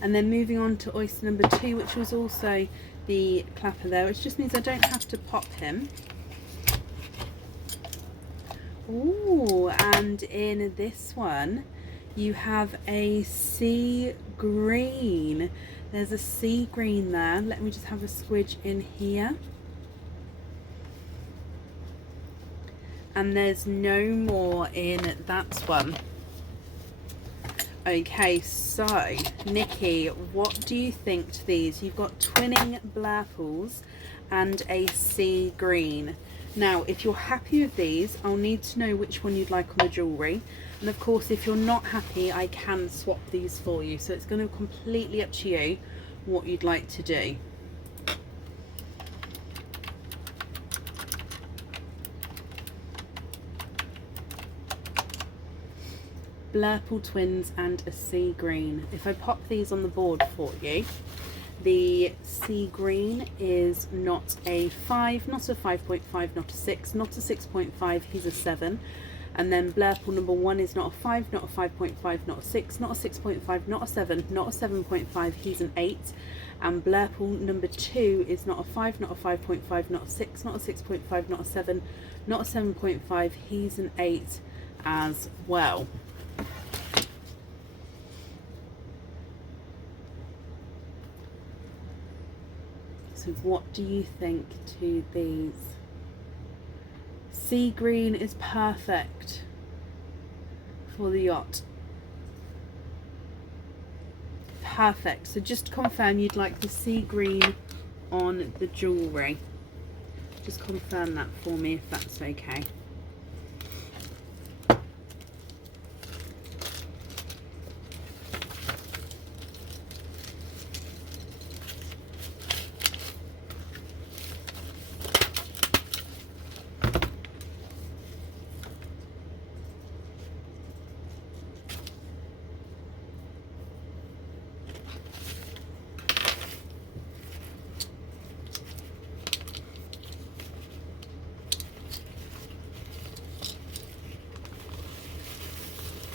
And then moving on to oyster number 2, which was also the clapper there, which just means I don't have to pop him. Ooh, and in this one you have a sea green. There's a sea green there. Let me just have a squidge in here. And there's no more in that one. Okay, so Nikki, what do you think to these? You've got twinning blurples and a sea green. Now, if you're happy with these, I'll need to know which one you'd like on the jewellery. And of course, if you're not happy, I can swap these for you. So it's going to be completely up to you what you'd like to do. Blurple twins and a sea green. If I pop these on the board for you, the sea green is not a 5, not a 5.5, not a 6, not a 6.5, he's a 7. And then blurple number 1 is not a 5, not a 5.5, not a 6, not a 6.5, not a 7, not a 7.5, he's an 8. And blurple number 2 is not a 5, not a 5.5, not a 6, not a 6.5, not a 7, not a 7.5, he's an 8 as well. So what do you think to these? Sea green is perfect for the yacht. Perfect. So just to confirm, you'd like the sea green on the jewellery. Just confirm that for me if that's okay.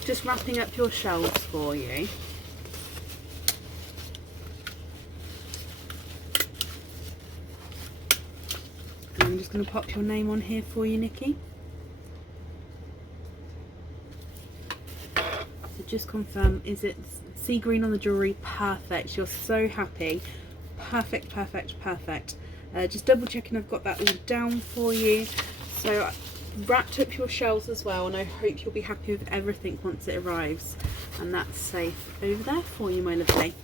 Just wrapping up your shells for you. And I'm just going to pop your name on here for you, Nikki. So just confirm, is it sea green on the jewellery? Perfect. You're so happy. Perfect, perfect, perfect. Just double checking I've got that all down for you. So wrapped up your shells as well, and I hope you'll be happy with everything once it arrives. And that's safe over there for you, my lovely.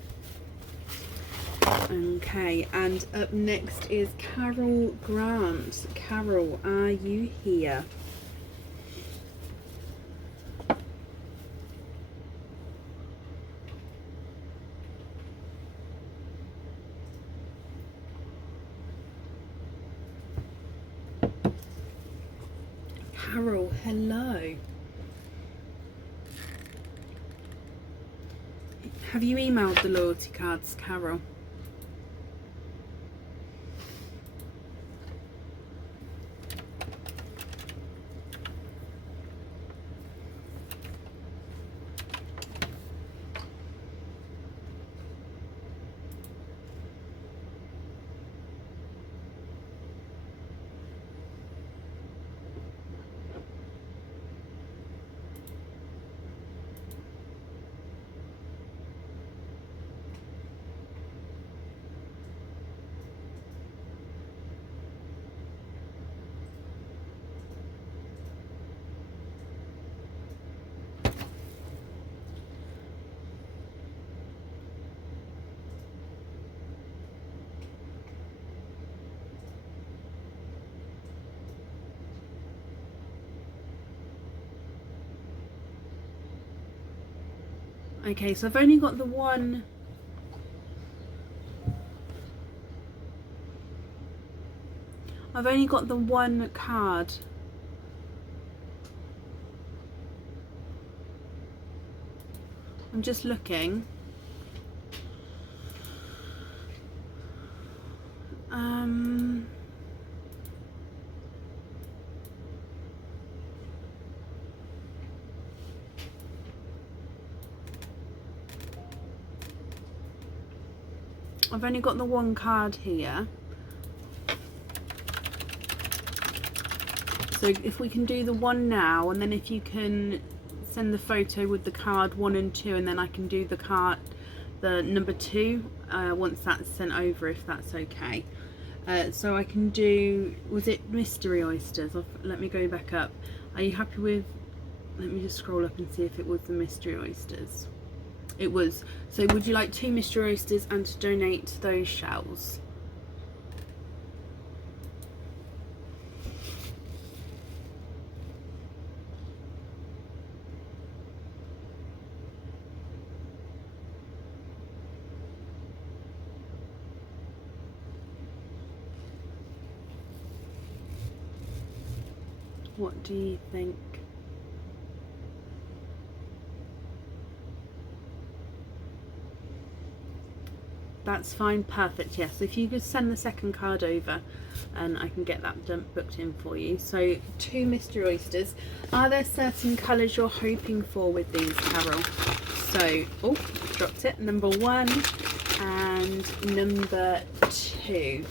Okay, and up next is Carol Grant. Carol, are you here? Carol, hello. Have you emailed the loyalty cards, Carol? Okay, so I've only got the one. I've only got the one card. I'm just looking. I've only got the one card here. So if we can do the one now, and then if you can send the photo with the card 1 and 2, and then I can do the number 2 once that's sent over, if that's okay. So I can do, was it mystery oysters? Let me go back up. Are you happy with, let me just scroll up and see if it was the mystery oysters. It was. So would you like 2 mystery oysters and to donate those shells? What do you think? That's fine, perfect, yes. If you could send the second card over and I can get that booked in for you. So 2 mystery oysters. Are there certain colours you're hoping for with these, Carol? So, oh, dropped it. Number 1 and number 2.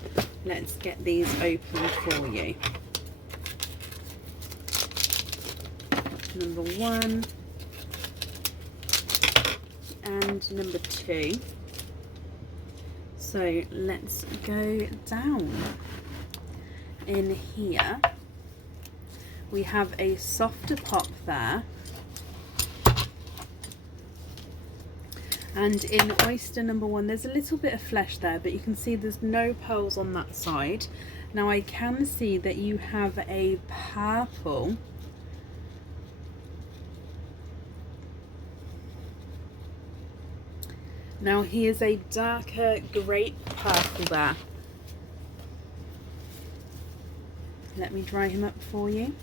Let's get these open for you. Number 1 and number 2. So let's go down. In here we have a softer pop there, and in oyster number 1 there's a little bit of flesh there, but you can see there's no pearls on that side. Now I can see that you have a purple. Now here's a darker grape purple there. Let me dry him up for you.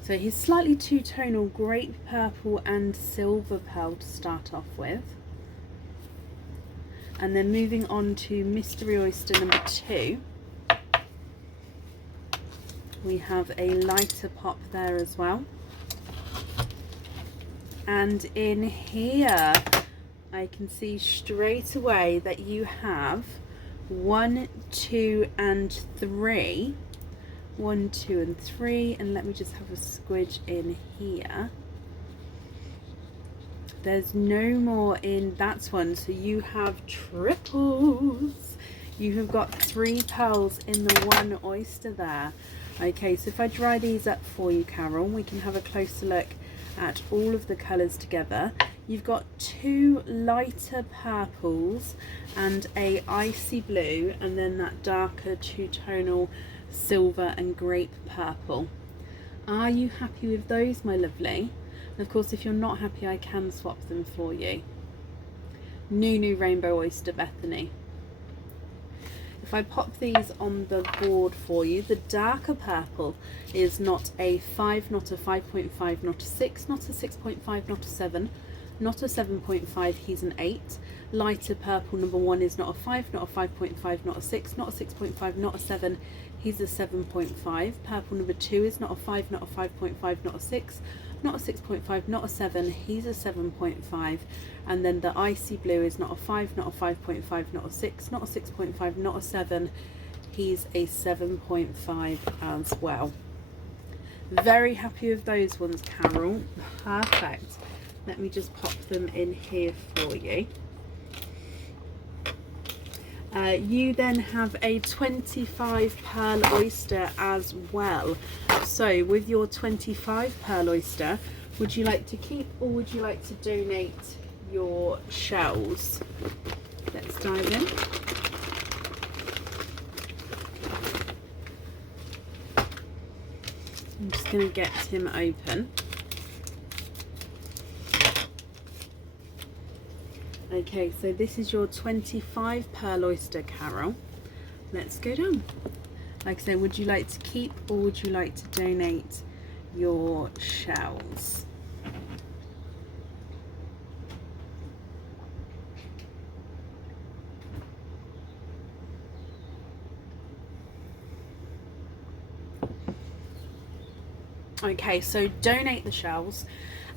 So he's slightly two-tonal, grape purple and silver pearl to start off with. And then moving on to mystery oyster number 2. We have a lighter pop there as well. And in here I can see straight away that you have 1, 2 and 3. 1, 2 and 3, and let me just have a squidge in here. There's no more in that one, so you have triples. You have got 3 pearls in the 1 oyster there. Okay, so if I dry these up for you, Carol, we can have a closer look at all of the colours together. You've got 2 lighter purples and a icy blue, and then that darker two-tonal silver and grape purple. Are you happy with those, my lovely? And of course, if you're not happy, I can swap them for you. New Rainbow Oyster Bethany. If I pop these on the board for you, the darker purple is not a 5, not a 5.5, not a 6, not a 6.5, not a 7, not a 7.5, he's an 8. Lighter purple number 1 is not a 5, not a 5.5, not a 6, not a 6.5, not a 7, he's a 7.5. Purple number 2 is not a 5, not a 5.5, not a 6, not a 6.5, not a 7, he's a 7.5. And then the icy blue is not a 5, not a 5.5, not a 6, not a 6.5, not a 7, he's a 7.5 as well. Very happy with those ones, Carol. Perfect. Let me just pop them in here for you. You then have a 25 pearl oyster as well. So with your 25 pearl oyster, would you like to keep or would you like to donate your shells? Let's dive in. I'm just going to get him open. Okay, so this is your 25 pearl oyster, Carol. Let's go down. Like I say, would you like to keep or would you like to donate your shells? Okay, so donate the shells.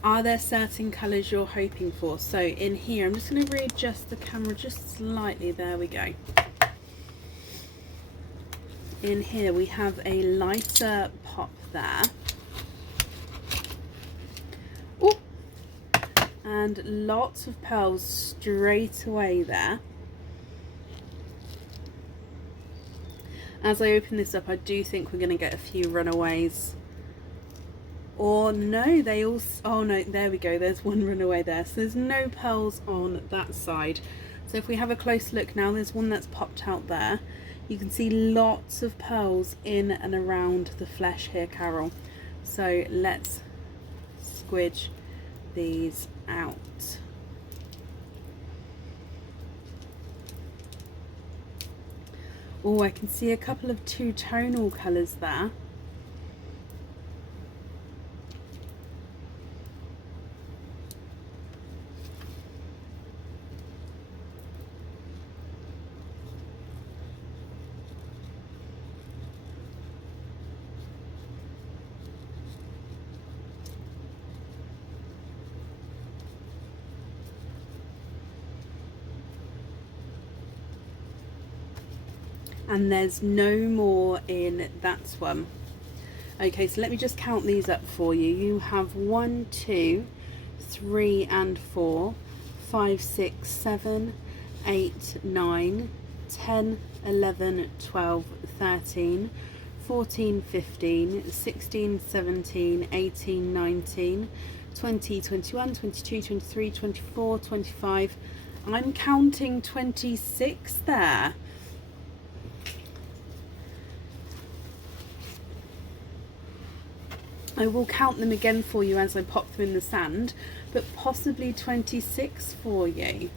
Are there certain colours you're hoping for? So in here, I'm just going to readjust the camera just slightly. There we go. In here we have a lighter pop there. Ooh. And lots of pearls straight away there. As I open this up, I do think we're going to get a few runaways. Or no, they all, oh no, there we go, there's one runaway there. So there's no pearls on that side. So if we have a close look now, there's one that's popped out there. You can see lots of pearls in and around the flesh here, Carol. So let's squidge these out. Oh, I can see a couple of two-tonal colours there. And there's no more in that one. Okay, so let me just count these up for you. You have 1, 2, 3 and 4, 5, 6, 7, 8, 9, 10, 11, 12, 13, 14, 15, 16, 17, 18, 19, 20, 21, 22, 23, 24, 25. I'm counting 26 there. I will count them again for you as I pop them in the sand, but possibly 26 for you.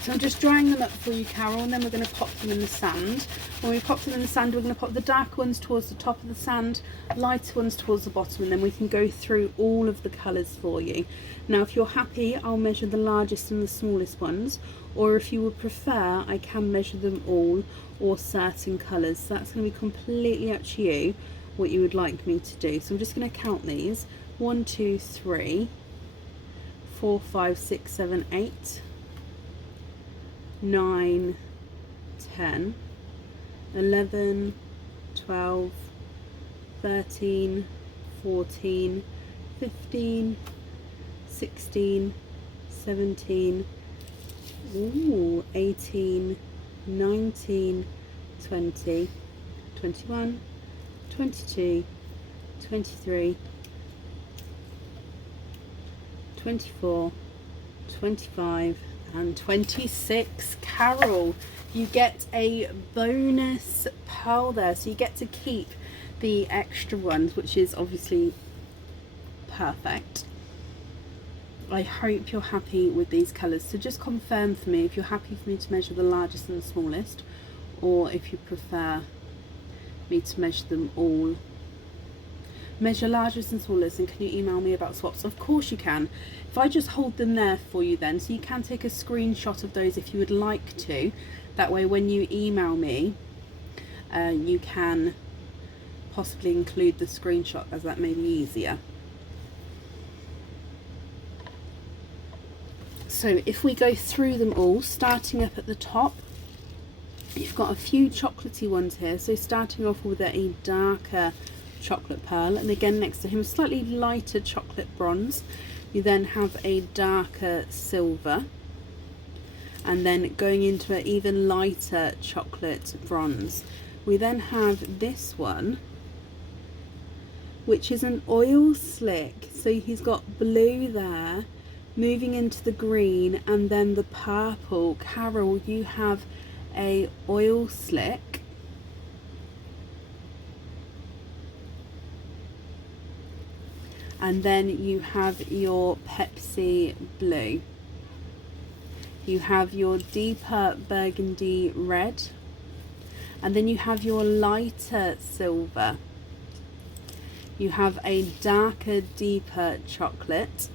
So I'm just drying them up for you, Carol, and then we're going to pop them in the sand. When we pop them in the sand, we're going to pop the dark ones towards the top of the sand, lighter ones towards the bottom, and then we can go through all of the colours for you. Now, if you're happy, I'll measure the largest and the smallest ones, or if you would prefer, I can measure them all or certain colours. So that's going to be completely up to you what you would like me to do. So I'm just going to count these. 1, 2, 3, 4, 5, 6, 7, 8, 9, 10, 11, 12, 13, 14, 15, 16, 17, 18, 19, 20, 21, 22, 23, 24, 25 and 26. Carol, you get a bonus pearl there, so you get to keep the extra ones, which is obviously perfect. I hope you're happy with these colours, so just confirm for me if you're happy for me to measure the largest and the smallest, or if you prefer me to measure them all. Measure largest and smallest, and can you email me about swaps? Of course you can. If I just hold them there for you then, so you can take a screenshot of those if you would like to. That way when you email me, you can possibly include the screenshot, as that may be easier. So if we go through them all, starting up at the top, you've got a few chocolatey ones here. So starting off with a darker chocolate pearl, and again next to him a slightly lighter chocolate bronze. You then have a darker silver, and then going into an even lighter chocolate bronze. We then have this one, which is an oil slick. So he's got blue there, moving into the green, and then the purple. Carol, you have a oil slick, And then you have your Pepsi blue. You have your deeper burgundy red. And then you have your lighter silver. You have a darker, deeper chocolate.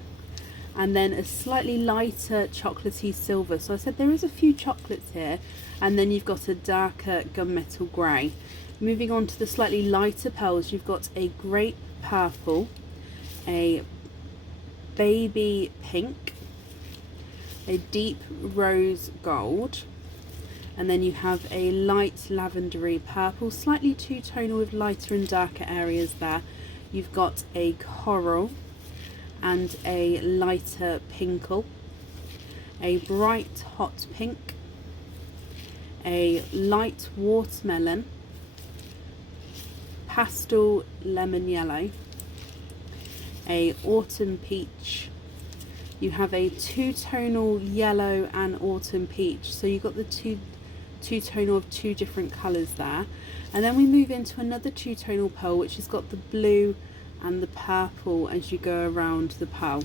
And then a slightly lighter chocolatey silver. So I said there is a few chocolates here. And then you've got a darker gunmetal grey. Moving on to the slightly lighter pearls, you've got a grape purple, a baby pink, a deep rose gold, and then you have a light lavendery purple, slightly two-tonal with lighter and darker areas there. You've got a coral and a lighter pinkle, a bright hot pink, a light watermelon, pastel lemon yellow, a autumn peach. You have a two-tonal yellow and autumn peach, so you've got the two-tonal of two different colours there. And then we move into another two-tonal pearl, which has got the blue and the purple as you go around the pearl.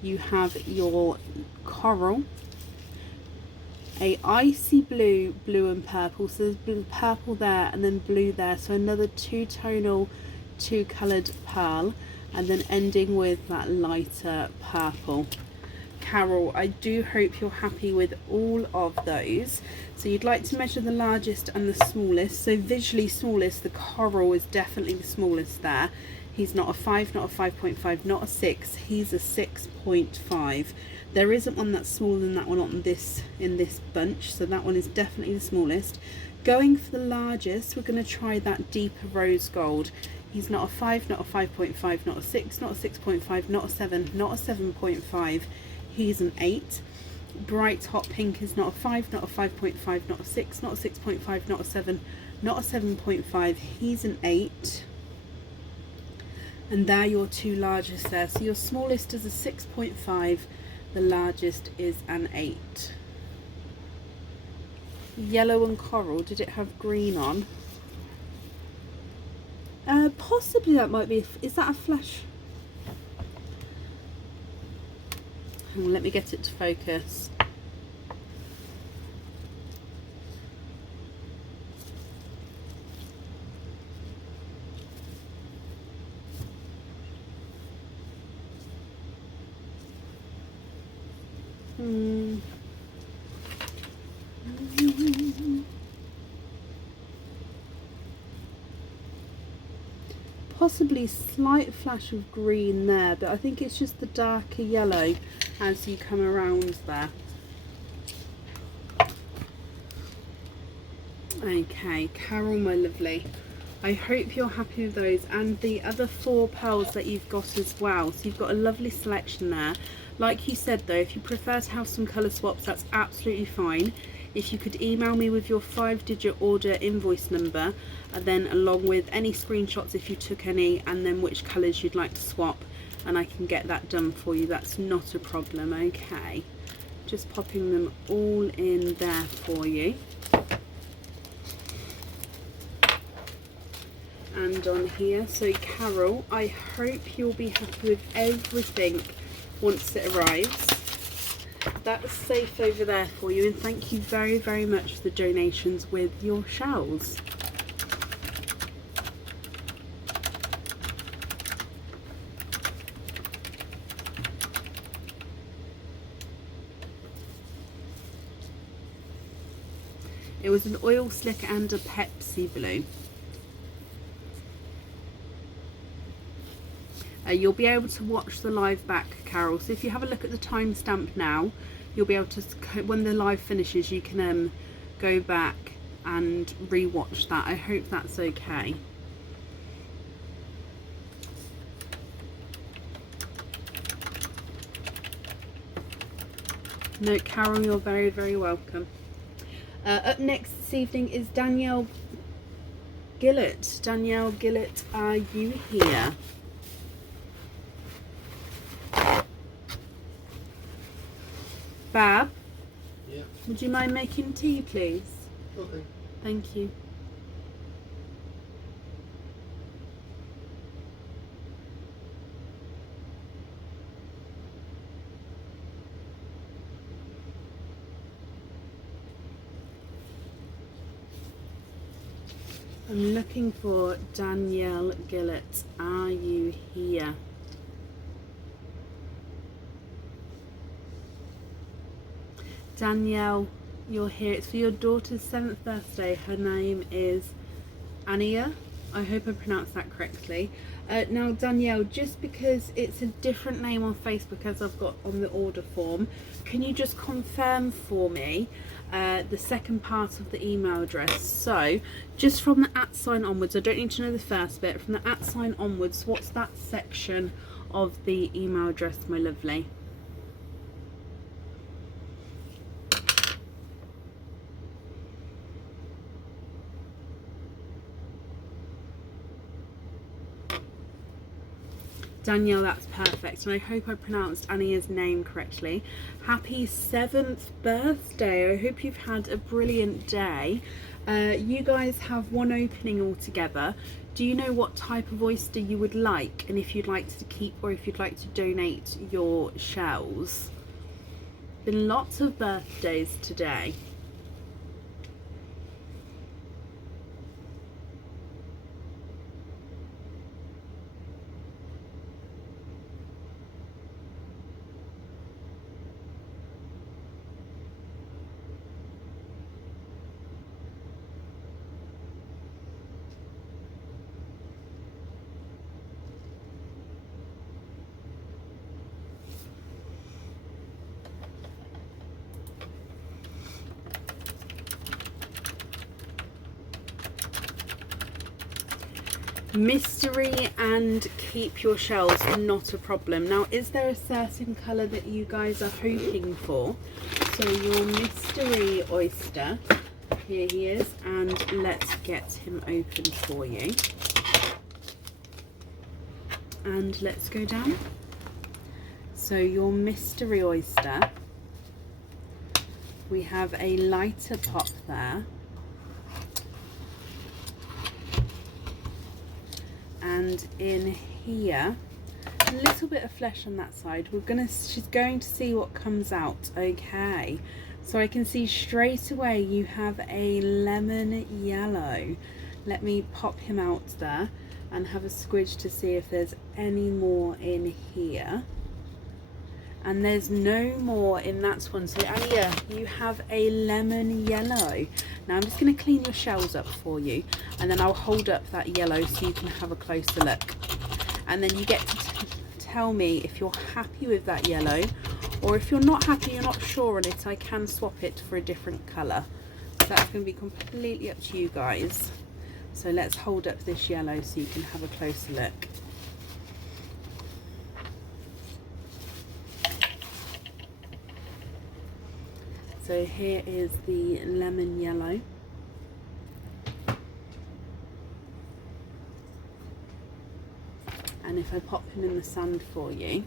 You have your coral, a icy blue, blue and purple, so there's blue, purple there and then blue there, so another two-tonal, two-coloured pearl, and then ending with that lighter purple. Carol, I do hope you're happy with all of those. So you'd like to measure the largest and the smallest. So visually smallest, the coral is definitely the smallest there. He's not a 5, not a 5.5, not a 6, he's a 6.5. There isn't one that's smaller than that one on this, in this bunch, so that one is definitely the smallest. Going for the largest, we're going to try that deeper rose gold. He's not a 5, not a 5.5, not a 6, not a 6.5, not a 7, not a 7.5. He's an 8. Bright hot pink is not a 5, not a 5.5, not a 6, not a 6.5, not a 7, not a 7.5. He's an 8. And they're your two largest there. So your smallest is a 6.5, the largest is an 8. Yellow and coral, did it have green on? Possibly that might be, is that a flash? Hang on, let me get it to focus. Possibly slight flash of green there, but I think it's just the darker yellow as you come around there. Okay, Carol, my lovely, I hope you're happy with those, and the other 4 pearls that you've got as well. So you've got a lovely selection there. Like you said though, if you prefer to have some colour swaps, that's absolutely fine. If you could email me with your 5-digit order invoice number, and then along with any screenshots if you took any, and then which colours you'd like to swap, and I can get that done for you. That's not a problem. Okay, just popping them all in there for you. And on here, so Carol, I hope you'll be happy with everything once it arrives. That's safe over there for you, and thank you very, very much for the donations with your shells. It was an oil slick and a Pepsi blue. You'll be able to watch the live back, Carol, so if you have a look at the timestamp now, you'll be able to, when the live finishes, you can go back and re-watch that. I hope that's okay. No, Carol, you're very, very welcome. Up next this evening is Danielle Gillett. Danielle Gillett, are you here? Bab? Yeah. Would you mind making tea, please? Okay. Thank you. I'm looking for Danielle Gillett. Are you here? Danielle, you're here. It's for your daughter's 7th birthday. Her name is Ania. I hope I pronounced that correctly. Now Danielle, just because it's a different name on Facebook as I've got on the order form, can you just confirm for me the second part of the email address? So just from the @ sign onwards, I don't need to know the first bit, from the @ sign onwards, what's that section of the email address, my lovely? Danielle, that's perfect, and I hope I pronounced Ania's name correctly. Happy 7th birthday. I hope you've had a brilliant day. You guys have one opening altogether. Do you know what type of oyster you would like, and if you'd like to keep or if you'd like to donate your shells? Been lots of birthdays today. Mystery and keep your shells, not a problem. Now, is there a certain colour that you guys are hoping for? So your mystery oyster, here he is, and let's get him open for you. And let's go down. So your mystery oyster, we have a lighter pop there. And in here, a little bit of flesh on that side. She's going to see what comes out. Okay, so I can see straight away you have a lemon yellow. Let me pop him out there and have a squidge to see if there's any more in here. And there's no more in that one. So Ania, you have a lemon yellow. Now I'm just going to clean your shells up for you, and then I'll hold up that yellow so you can have a closer look. And then you get to tell me if you're happy with that yellow, or if you're not happy, you're not sure on it, I can swap it for a different colour. So that's going to be completely up to you guys. So let's hold up this yellow so you can have a closer look. So here is the lemon yellow. And if I pop him in the sand for you.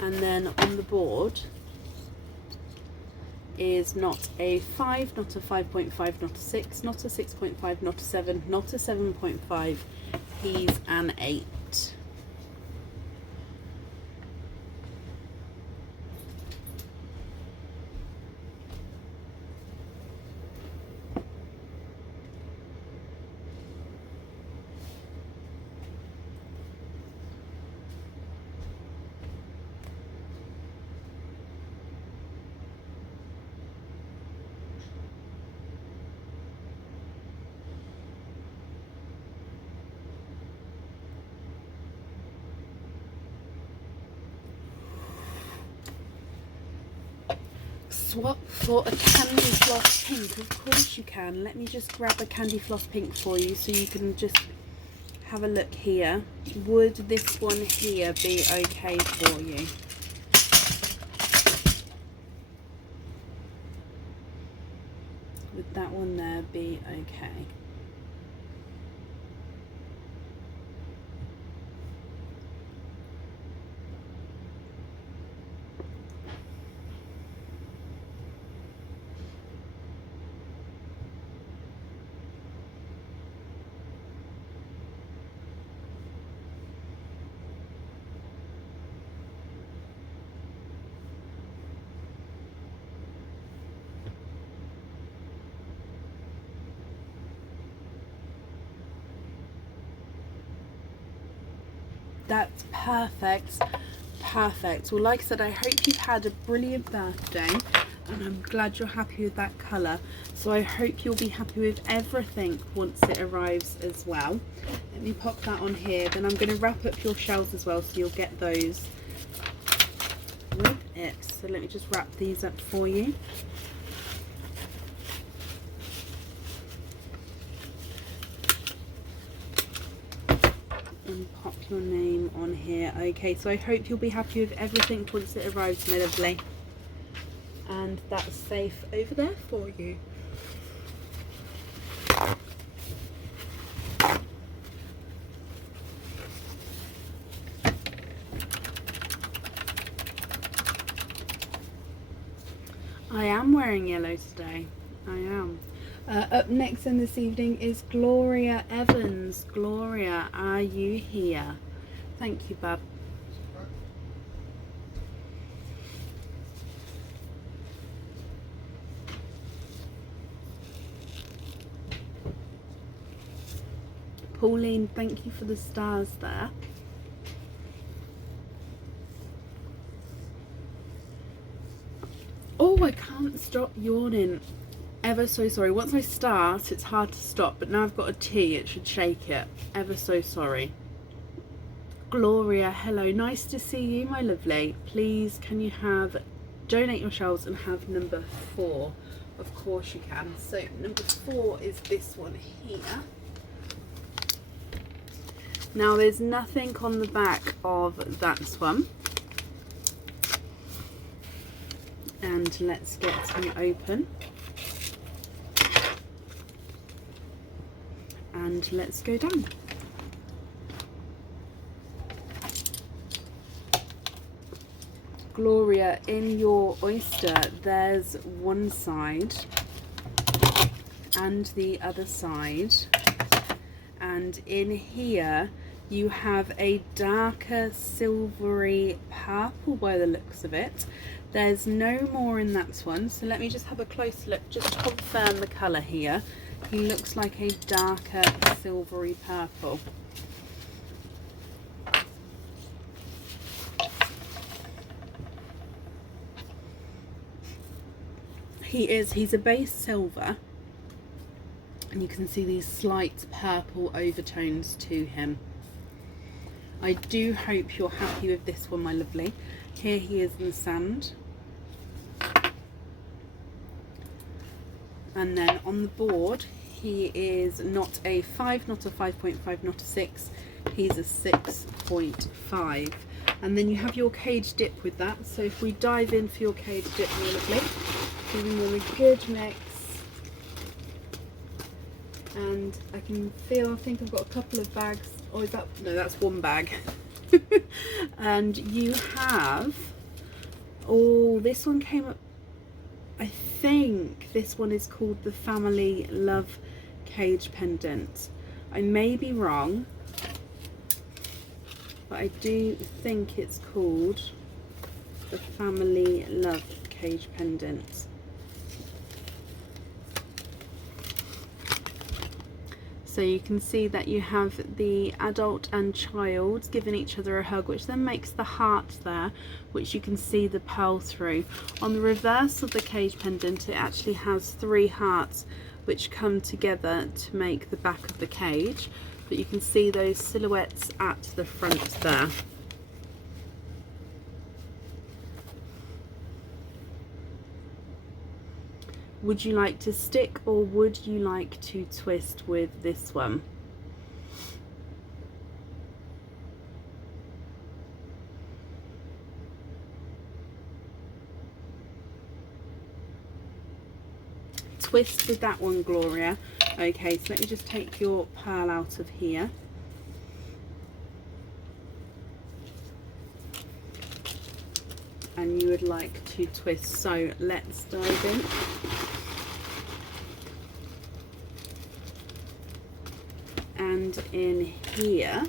And then on the board is not a 5, not a 5.5, not a 6, not a 6.5, not a 7, not a 7.5. He's an 8. Swap for a candy floss pink. Of course you can. Let me just grab a candy floss pink for you so you can just have a look here. Would this one here be okay for you? Would that one there be okay? That's perfect. Perfect. Well, like I said, I hope you've had a brilliant birthday, and I'm glad you're happy with that colour. So I hope you'll be happy with everything once it arrives as well. Let me pop that on here. Then I'm going to wrap up your shells as well, so you'll get those with it. So let me just wrap these up for you. And pop your name on here. Okay, so I hope you'll be happy with everything once it arrives, my lovely. And that's safe over there for you. I am wearing yellow today. I am. Up next in this evening is Gloria Evans. Gloria, are you here? Thank you, bub. Pauline, thank you for the stars there. Oh, I can't stop yawning. Ever so sorry. Once I start, it's hard to stop, but now I've got a tea, it should shake it. Ever so sorry. Gloria, hello. Nice to see you, my lovely. Please, can you donate your shells and have number 4? Of course you can. So number 4 is this one here. Now there's nothing on the back of that one. And let's get to open. And let's go down. Gloria, in your oyster, there's one side and the other side. And in here, you have a darker silvery purple by the looks of it. There's no more in that one. So let me just have a close look, just to confirm the colour here. He looks like a darker silvery purple. He's a base silver, and you can see these slight purple overtones to him. I do hope you're happy with this one, my lovely. Here he is in the sand. And then on the board, he is not a 5, not a 5.5, not a 6. He's a 6.5. And then you have your cage dip with that. So if we dive in for your cage dip, my lovely, giving them a good mix. And I can feel, I think I've got a couple of bags. Oh, is that, no, that's one bag. And you have, oh, this one came up, I think this one is called the Family Love Cage Pendant. I may be wrong, but I do think it's called the Family Love Cage Pendant. So you can see that you have the adult and child giving each other a hug, which then makes the heart there, which you can see the pearl through. On the reverse of the cage pendant, it actually has 3 hearts which come together to make the back of the cage, but you can see those silhouettes at the front there. Would you like to stick, or would you like to twist with this one? Twist with that one, Gloria. Okay, so let me just take your pearl out of here. And you would like to twist, so let's dive in. And in here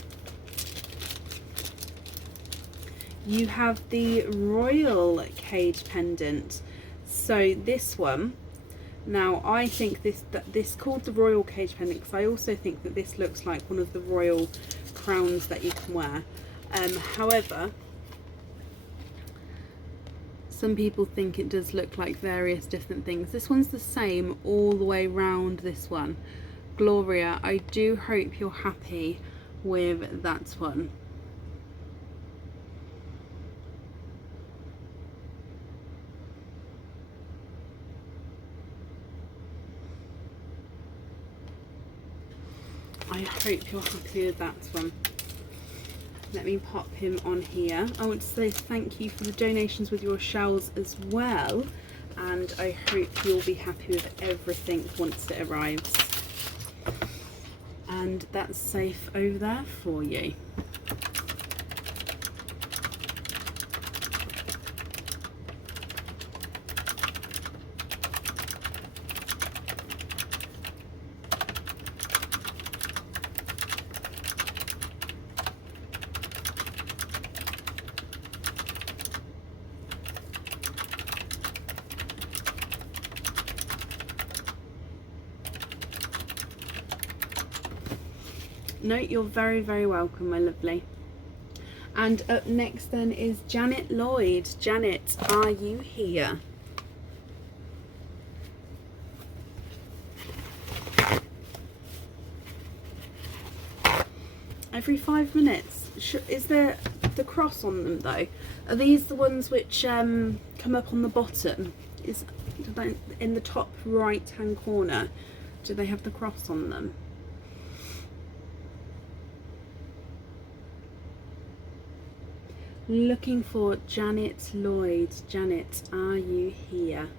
you have the royal cage pendant. So this one, now I think this called the royal cage pendant because I also think that this looks like one of the royal crowns that you can wear. However, some people think it does look like various different things. This one's the same all the way round this one. Gloria, I do hope you're happy with that one. I hope you're happy with that one. Let me pop him on here. I want to say thank you for the donations with your shells as well, and I hope you'll be happy with everything once it arrives. And that's safe over there for you. No, you're very, very welcome, my lovely. And up next then is Janet Lloyd. Janet, are you here? Every 5 minutes. Is there the cross on them though? Are these the ones which come up on the bottom? In the top right hand corner, do they have the cross on them? Looking for Janet Lloyd. Janet, are you here?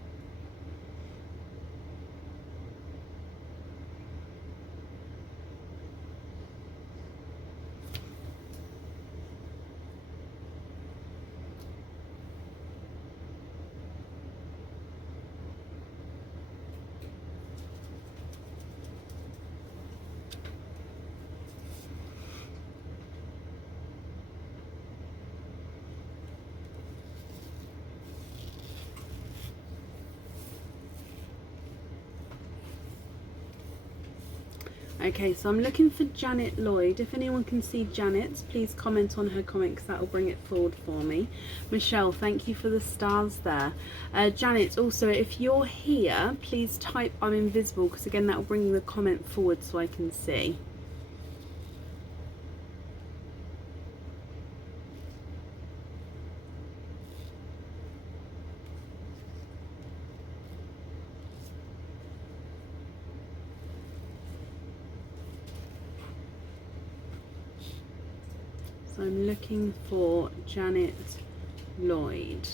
Okay, so I'm looking for Janet Lloyd. If anyone can see Janet, please comment on her comment because that will bring it forward for me. Michelle, thank you for the stars there. Janet, also, if you're here, please type I'm invisible because again that will bring the comment forward so I can see. I'm looking for Janet Lloyd.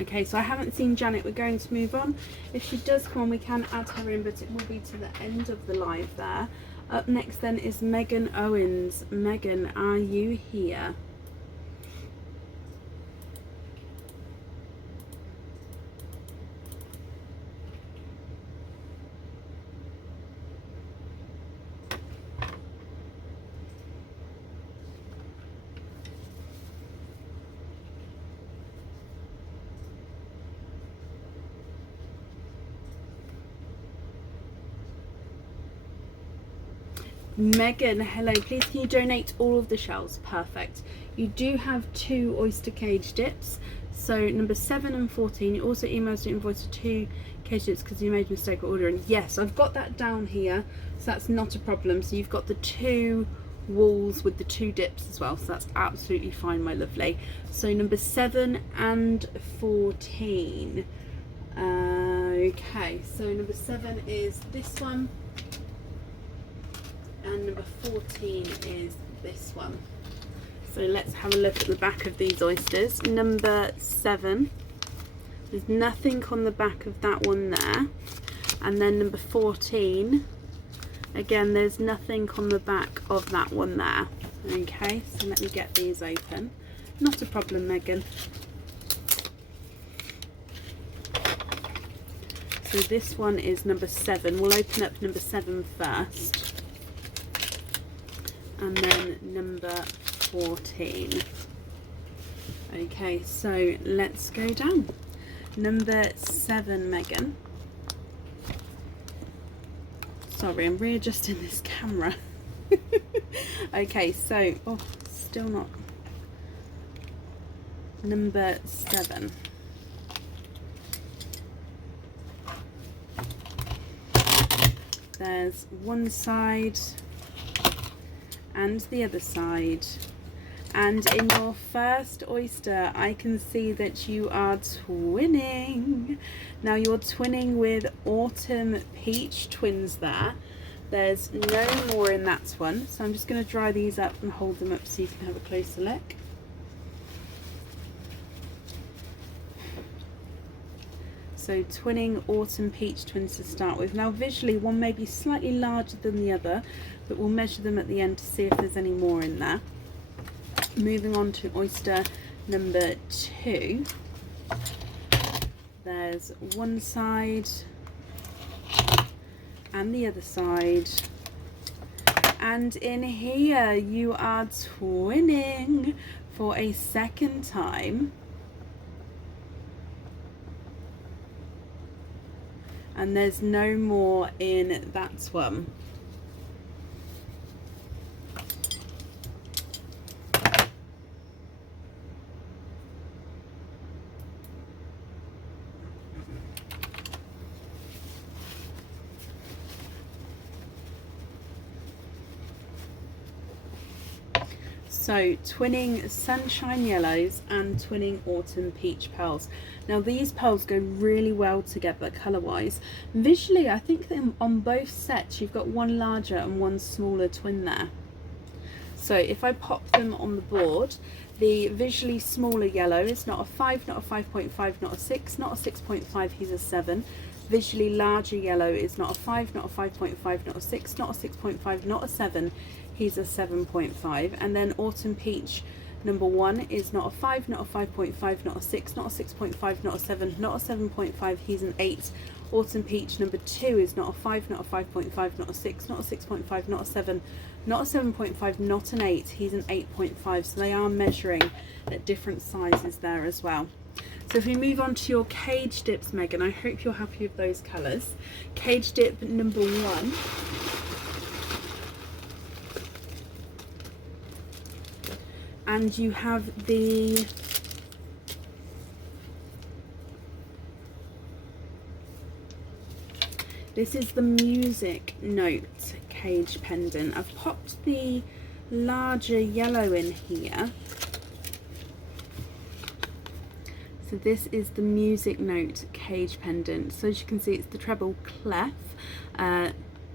Okay, so I haven't seen Janet. We're going to move on. If she does come on, we can add her in, but it will be to the end of the live there. Up next then is Megan Owens. Megan, are you here? Megan, hello. Please can you donate all of the shells? Perfect. You do have 2 oyster cage dips. So number 7 and 14. You also emailed to invoice for 2 cage dips because you made a mistake ordering. Yes, I've got that down here. So that's not a problem. So you've got the 2 walls with the 2 dips as well. So that's absolutely fine, my lovely. So number 7 and 14. Okay, so number 7 is this one. And number 14 is this one. So let's have a look at the back of these oysters. Number 7, there's nothing on the back of that one there. And then number 14, again there's nothing on the back of that one there. Okay, so let me get these open. Not a problem, Megan. So this one is number 7. We'll open up number 7 first. And then number 14. Okay, so let's go down. Number 7, Megan. Sorry, I'm readjusting this camera. Okay, so, oh, still not. Number 7. There's one side and the other side. And in your first oyster, I can see that you are twinning. Now you're twinning with Autumn Peach twins there. There's no more in that one. So I'm just going to dry these up and hold them up so you can have a closer look. So twinning Autumn Peach twins to start with. Now visually one may be slightly larger than the other, but we'll measure them at the end to see if there's any more in there. Moving on to oyster number 2. There's one side and the other side. And in here you are twinning for a second time. And there's no more in that one. So twinning Sunshine Yellows and twinning Autumn Peach Pearls. Now these pearls go really well together colour wise. Visually I think that on both sets you've got one larger and one smaller twin there. So if I pop them on the board, the visually smaller yellow is not a 5, not a 5.5, not a 6, not a 6.5, he's a 7. Visually larger yellow is not a 5, not a 5.5, not a 6, not a 6.5, not a 7, he's a 7.5. And then Autumn Peach number 1 is not a 5, not a 5.5, not a 6, not a 6.5, not a 7, not a 7.5, he's an 8. Autumn Peach number 2 is not a 5, not a 5.5, not a 6, not a 6.5, not a 7, not a 7.5, not an 8, he's an 8.5. So they are measuring at different sizes there as well. So if we move on to your cage dips, Megan, I hope you're happy with those colours. Cage dip number 1. And you have the this is the Music Note cage pendant. I've popped the larger yellow in here. So this is the Music Note cage pendant. So as you can see, it's the treble clef.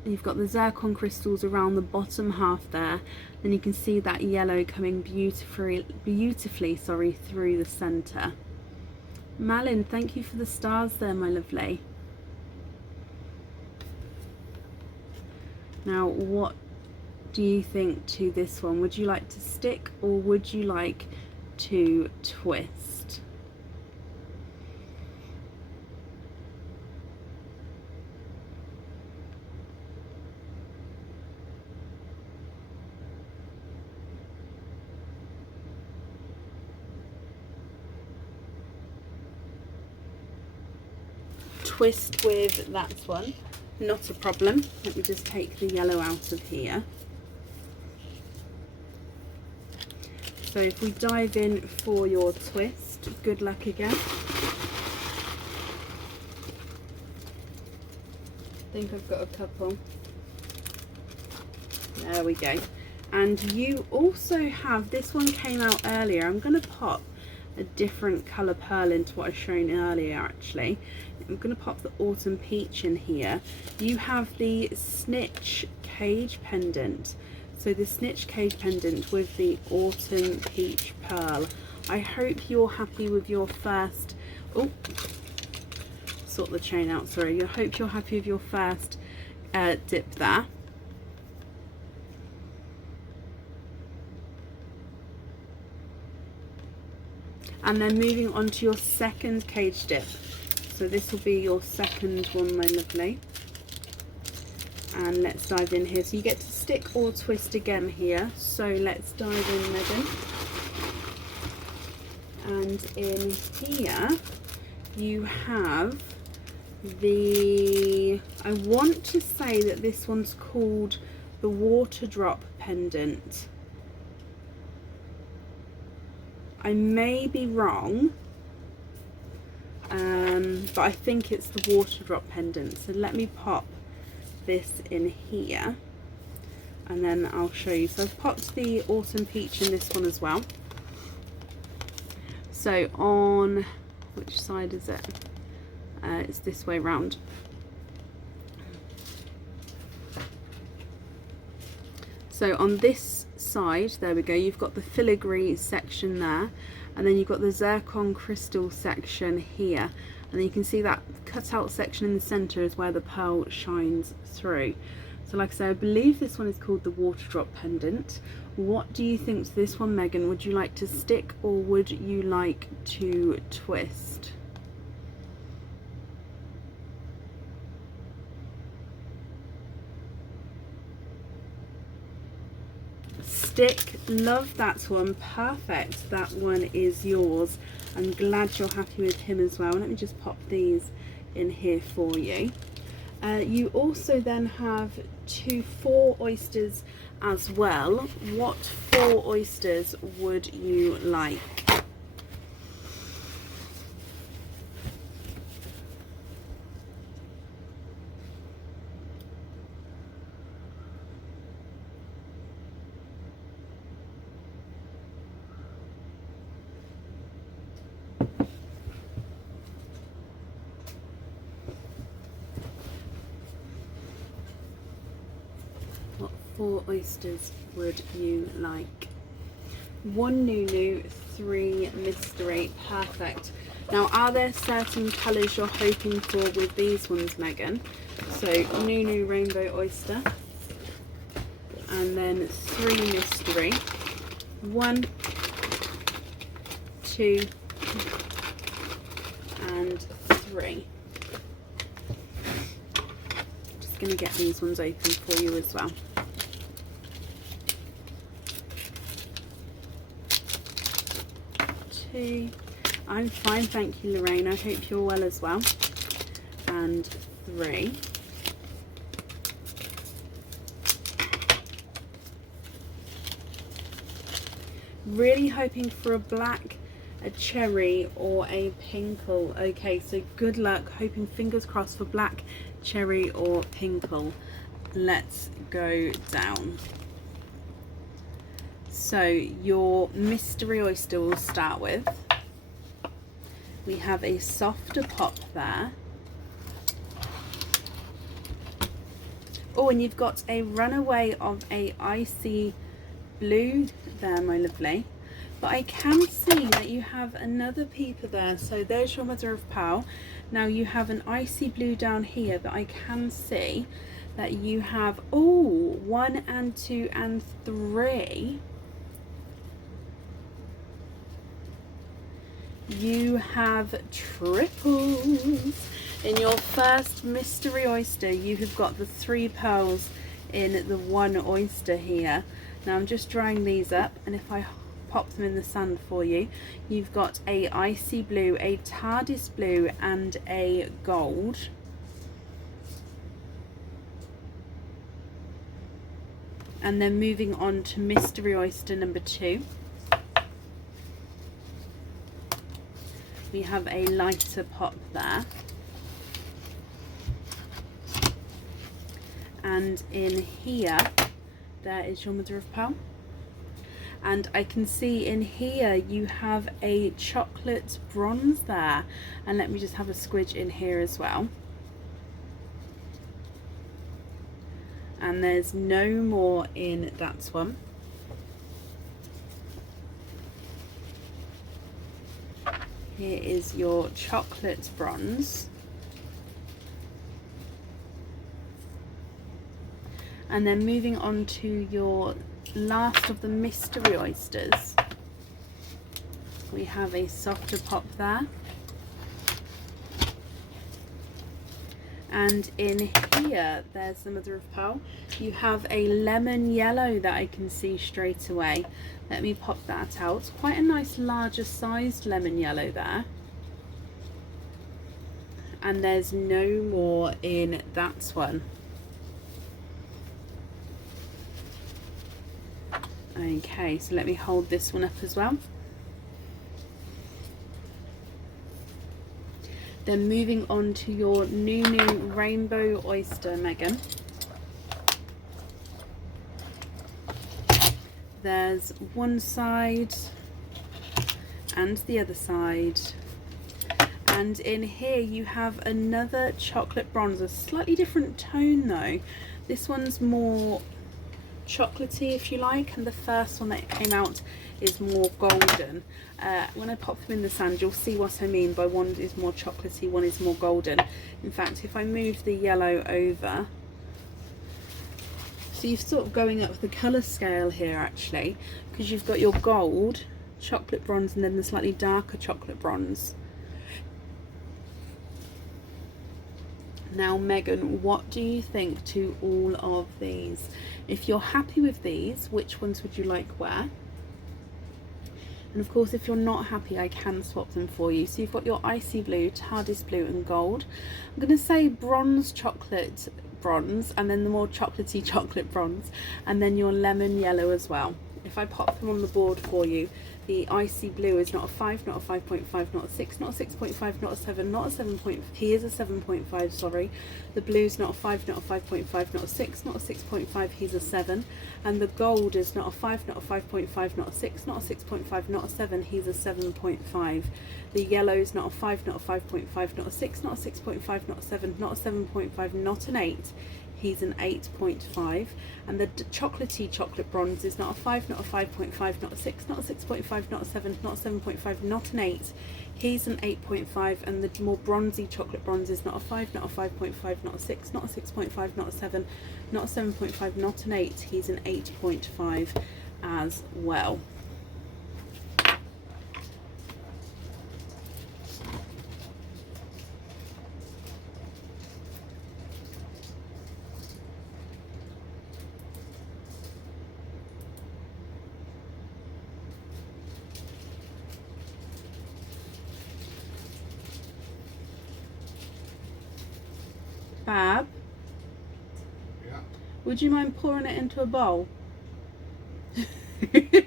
You've got the zircon crystals around the bottom half there. Then you can see that yellow coming beautifully through the centre. Malin, thank you for the stars there, my lovely. Now, what do you think to this one? Would you like to stick or would you like to twist? Twist with that one, not a problem. Let me just take the yellow out of here. So if we dive in for your twist, good luck again. I think I've got a couple. There we go. And you also have, this one came out earlier, I'm going to pop a different colour pearl into what I shown earlier actually. I'm going to pop the Autumn Peach in here. You have the Snitch cage pendant. So the Snitch cage pendant with the Autumn Peach pearl. I hope you're happy with your first, oh, sort the chain out, sorry. I hope you're happy with your first dip there. And then moving on to your second cage dip. So this will be your second one, my lovely. And let's dive in here. So you get to stick or twist again here. So let's dive in, Megan. And in here you have the, I want to say that this one's called the water drop pendant. I may be wrong, but I think it's the water drop pendant. So let me pop this in here and then I'll show you. So I've popped the Autumn Peach in this one as well. So on, which side is it? It's this way round. So on this side, there we go, you've got the filigree section there, and then you've got the zircon crystal section here, and then you can see that cut out section in the center is where the pearl shines through. So like I say, I believe this one is called the water drop pendant. What do you think to this one, Megan? Would you like to stick or would you like to twist? Stick, love that one, perfect, that one is yours. I'm glad you're happy with him as well. Let me just pop these in here for you. You also then have 4 oysters as well. What 4 oysters would you like? What 4 oysters would you like? 1 Nunu, 3 Mystery, perfect. Now, are there certain colours you're hoping for with these ones, Megan? So Nunu Rainbow Oyster, and then 3 Mystery, 1, 2, and 3. Just going to get these ones open for you as well. I'm fine, thank you, Lorraine. I hope you're well as well. And 3. Really hoping for a black, a cherry, or a pinkle. Okay, so good luck. Hoping, fingers crossed, for black, cherry, or pinkle. Let's go down. So your mystery oyster we'll start with. We have a softer pop there. Oh, and you've got a runaway of a icy blue there, my lovely. But I can see that you have another peeper there. So there's your mother of pearl. Now you have an icy blue down here, but I can see that you have, oh, 1 and 2 and 3. You have triples. In your first mystery oyster, you have got the 3 pearls in the 1 oyster here. Now I'm just drying these up, and if I pop them in the sand for you, you've got a icy blue, a TARDIS blue, and a gold. And then moving on to mystery oyster number 2. We have a lighter pop there. And in here, there is your mother of pearl. And I can see in here you have a chocolate bronze there. And let me just have a squidge in here as well. And there's no more in that one. Here is your chocolate bronze. And then moving on to your last of the mystery oysters, we have a softer pop there. And in here, there's the mother of pearl. You have a lemon yellow that I can see straight away. Let me pop that out. It's quite a nice larger sized lemon yellow there. And there's no more in that one. Okay, so let me hold this one up as well. Then moving on to your Nunu Rainbow Oyster, Megan. There's one side and the other side. And in here you have another chocolate bronze, a slightly different tone though. This one's more chocolatey, if you like, and the first one that came out is more golden. When I pop them in the sand, you'll see what I mean by one is more chocolatey, one is more golden. In fact, if I move the yellow over, so you're sort of going up the colour scale here actually, because you've got your gold, chocolate bronze, and then the slightly darker chocolate bronze. Now Megan, what do you think to all of these? If you're happy with these, which ones would you like where? And of course, if you're not happy, I can swap them for you. So you've got your icy blue, TARDIS blue and gold. I'm going to say bronze, chocolate, bronze, and then the more chocolatey chocolate bronze, and then your lemon yellow as well. If I pop them on the board for you, the icy blue is not a 5, not a 5.5, not a 6, not a 6.5, not a 7, not a 7. He is a 7.5, sorry. The blue's not a 5, not a 5.5, not a 6, not a 6.5, he's a 7. And the gold is not a 5, not a 5.5, not a 6, not a 6.5, not a 7, he's a 7.5. The yellow is not a 5, not a 5.5, not a 6, not a 6.5, not a 7, not a 7.5, not an 8. He's an 8.5, and the chocolatey chocolate bronze is not a 5, not a 5.5, not a 6, not a 6.5, not a 7, not a 7.5, not an 8. He's an 8.5, and the more bronzy chocolate bronze is not a 5, not a 5.5, not a 6, not a 6.5, not a 7, not a 7.5, not an 8. He's an 8.5 as well. Fab, Yeah. would you mind pouring it into a bowl? It's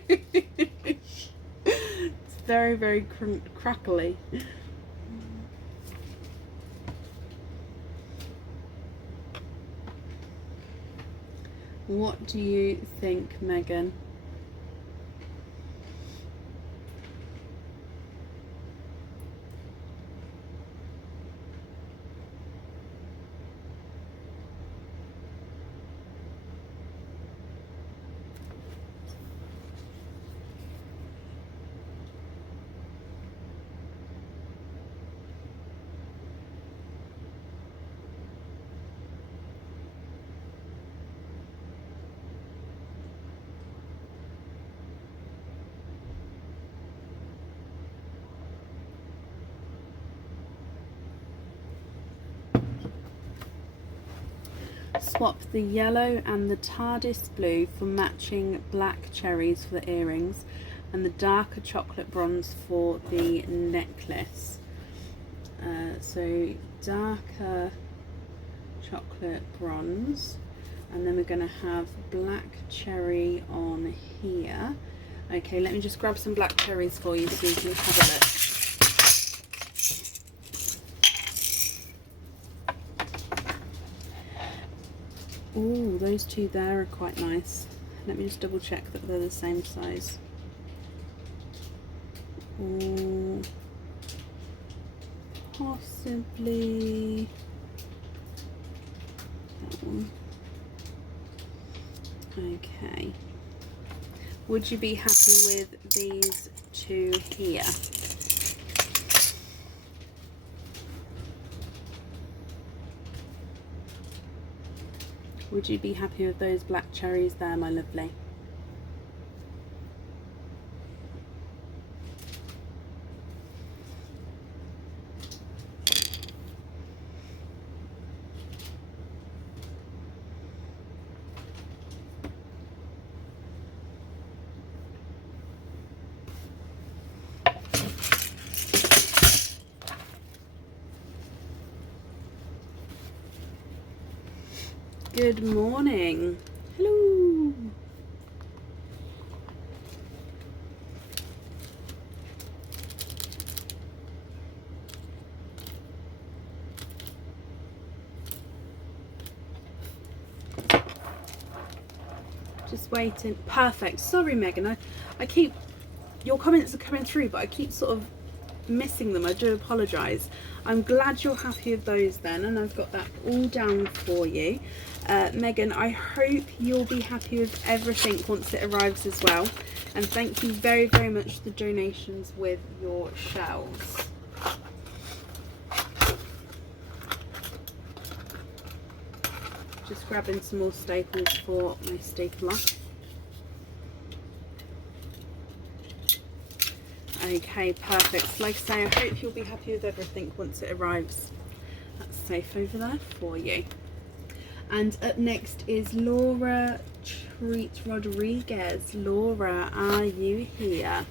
very, very crackly. What do you think, Megan? Swap the yellow and the TARDIS blue for matching black cherries for the earrings, and the darker chocolate bronze for the necklace. So darker chocolate bronze, and then we're going to have black cherry on here. Okay, let me just grab some black cherries for you so you can have a look. Oh, those two there are quite nice. Let me just double check that they're the same size. Ooh, possibly that one. Okay. Would you be happy with these two here? Would you be happy with those black cherries there, my lovely? Good morning. Hello. Just waiting. Perfect. Sorry, Megan. I keep, your comments are coming through, but I keep sort of missing them. I do apologise. I'm glad you're happy with those then, and I've got that all down for you. Megan, I hope you'll be happy with everything once it arrives as well. And thank you very, very much for the donations with your shells. Just grabbing some more staples for my stapler. Okay, perfect. Like I say, I hope you'll be happy with everything once it arrives. That's safe over there for you. And up next is Laura Treat Rodriguez. Laura, are you here?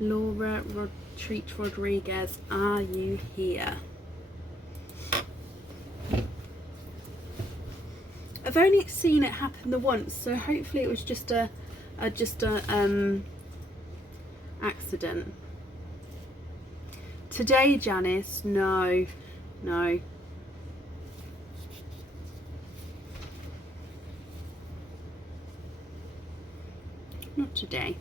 Laura Treat Rodriguez, are you here? I've only seen it happen the once, so hopefully it was just a accident. Today, Janice, no. Not today.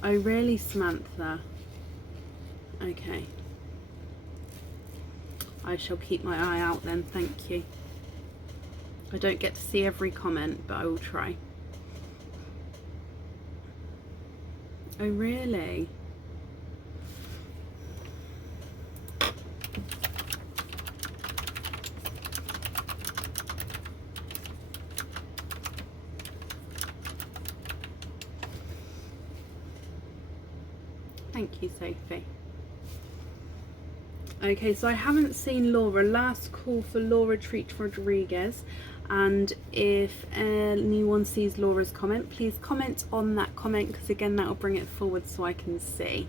Oh really, Samantha? Okay. I shall keep my eye out then, thank you. I don't get to see every comment, but I will try. Oh really? Thank you, Sophie. Okay, so I haven't seen Laura. Last call for Laura Treat Rodriguez. And if anyone sees Laura's comment, please comment on that comment, because again, that will bring it forward so I can see.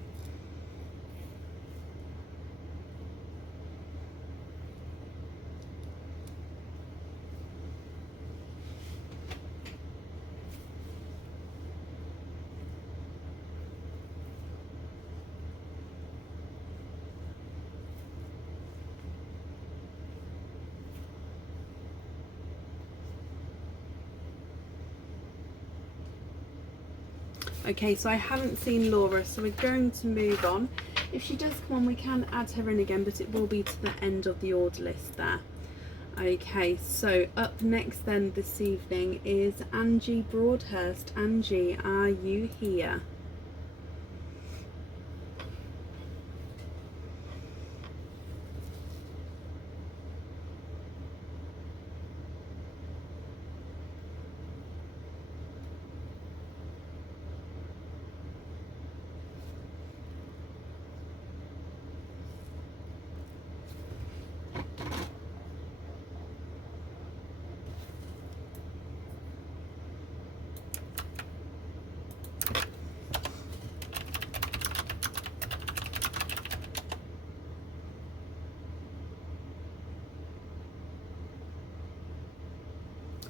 Okay, so I haven't seen Laura, so we're going to move on. If she does come on, we can add her in again, but it will be to the end of the order list there. Okay, so up next then this evening is Angie Broadhurst. Angie, are you here?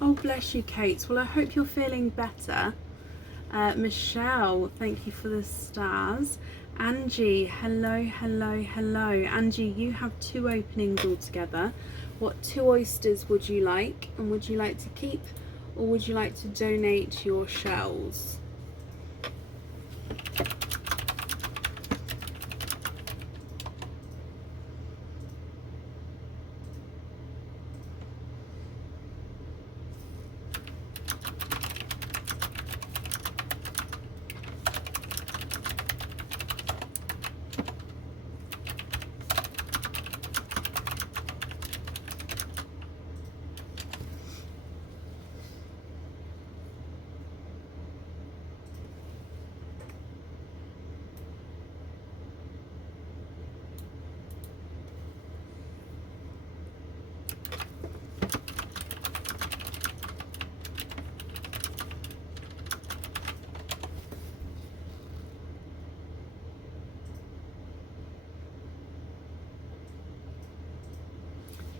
Oh, bless you, Kate. Well, I hope you're feeling better. Michelle, thank you for the stars. Angie, hello, hello, hello. Angie, you have 2 openings altogether. What 2 oysters would you like? And would you like to keep, or would you like to donate your shells?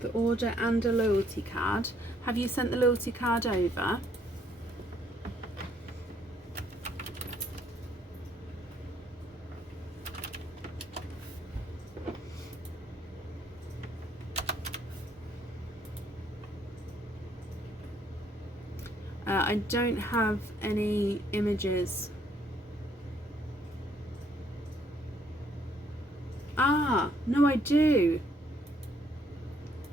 the order and a loyalty card. Have you sent the loyalty card over? I don't have any images. Ah, no, I do.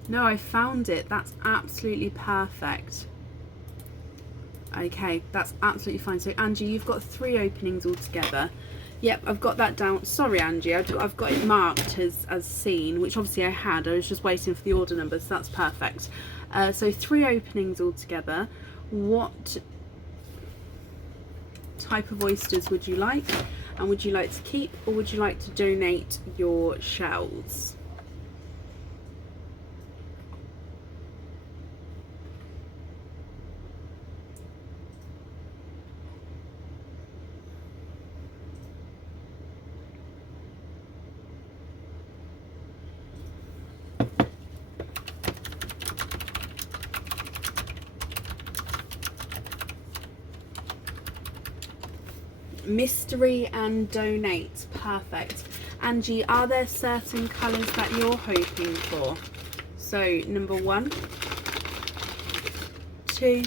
No, I found it. That's absolutely perfect. Okay, that's absolutely fine. So Angie, you've got 3 openings altogether. Yep, I've got that down. Sorry, Angie, I've got it marked as seen, which obviously I had. I was just waiting for the order number, so that's perfect. So 3 openings altogether. What type of oysters would you like? And would you like to keep, or would you like to donate your shells? Mystery and donate. Perfect. Angie, are there certain colours that you're hoping for? So number 1, 2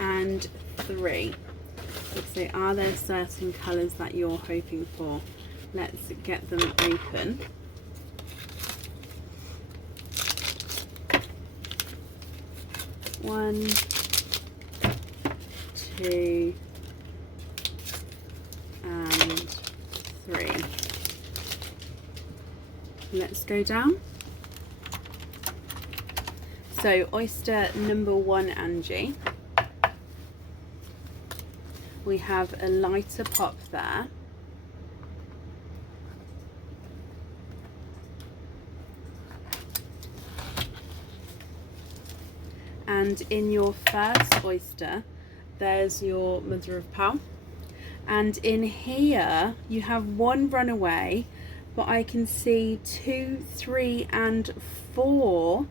and 3. So are there certain colours that you're hoping for? Let's get them open. One, 2 and 3. Let's go down. So oyster number 1, Angie. We have a lighter pop there. And in your first oyster, there's your mother of pearl. And in here, you have 1 runaway, but I can see 2, 3 and 4.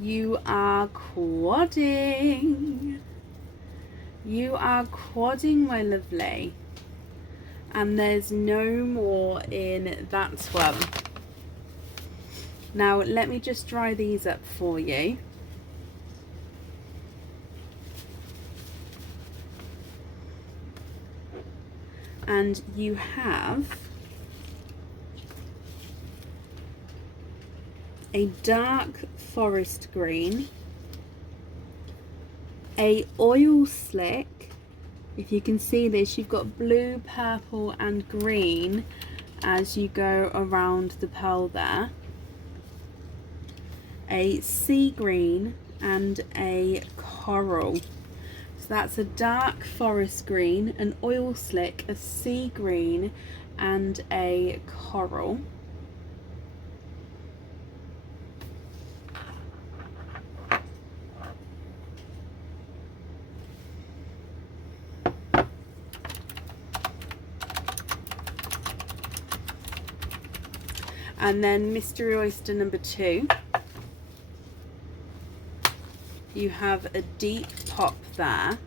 You are quadding. You are quadding, my lovely. And there's no more in that one. Now, let me just dry these up for you. And you have a dark forest green, a oil slick. If you can see this, you've got blue, purple and green as you go around the pearl there, a sea green and a coral. So that's a dark forest green, an oil slick, a sea green and a coral. And then mystery oyster number 2. You have a deep pop there.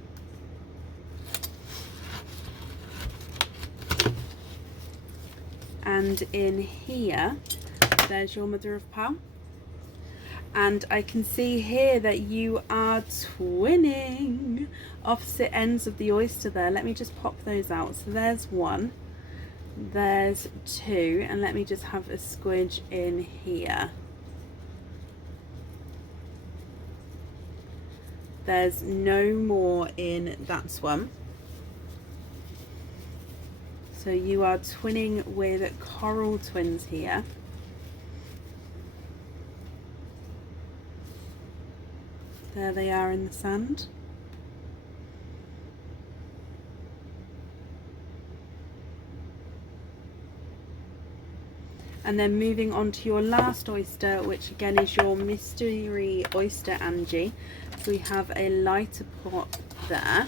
And in here, there's your mother of pearl. And I can see here that you are twinning opposite ends of the oyster there. Let me just pop those out. So there's 1, there's 2, and let me just have a squidge in here. There's no more in that one. So you are twinning with coral twins here. There they are in the sand. And then moving on to your last oyster, which again is your mystery oyster, Angie. So we have a lighter pot there.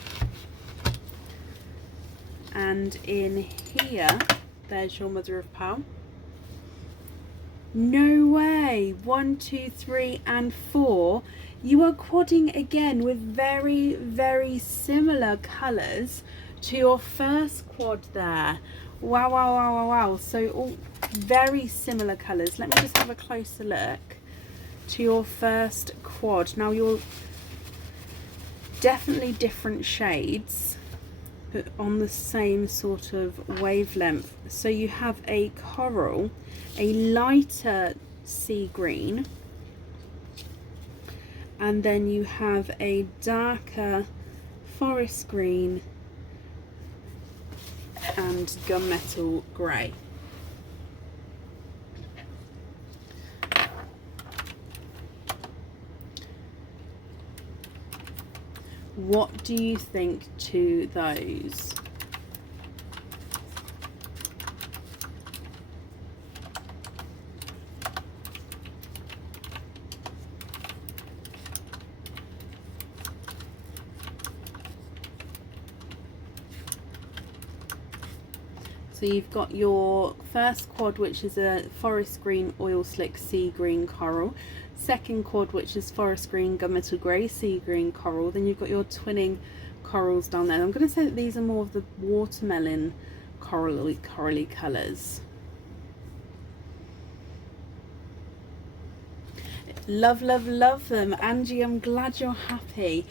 And in here, there's your mother of pearl. No way. 1, 2, 3 and 4. You are quadding again with very, very similar colours to your first quad there. Wow, wow, wow, wow, wow. So all very similar colours. Let me just have a closer look to your first quad. Now you're definitely different shades, but on the same sort of wavelength. So you have a coral, a lighter sea green, and then you have a darker forest green and gunmetal grey. What do you think to those? So you've got your first quad, which is a forest green oil slick sea green coral. Second quad, which is forest green gunmetal grey sea green coral. Then you've got your twinning corals down there. I'm going to say that these are more of the watermelon corally colours. Love, love, love them. Angie, I'm glad you're happy.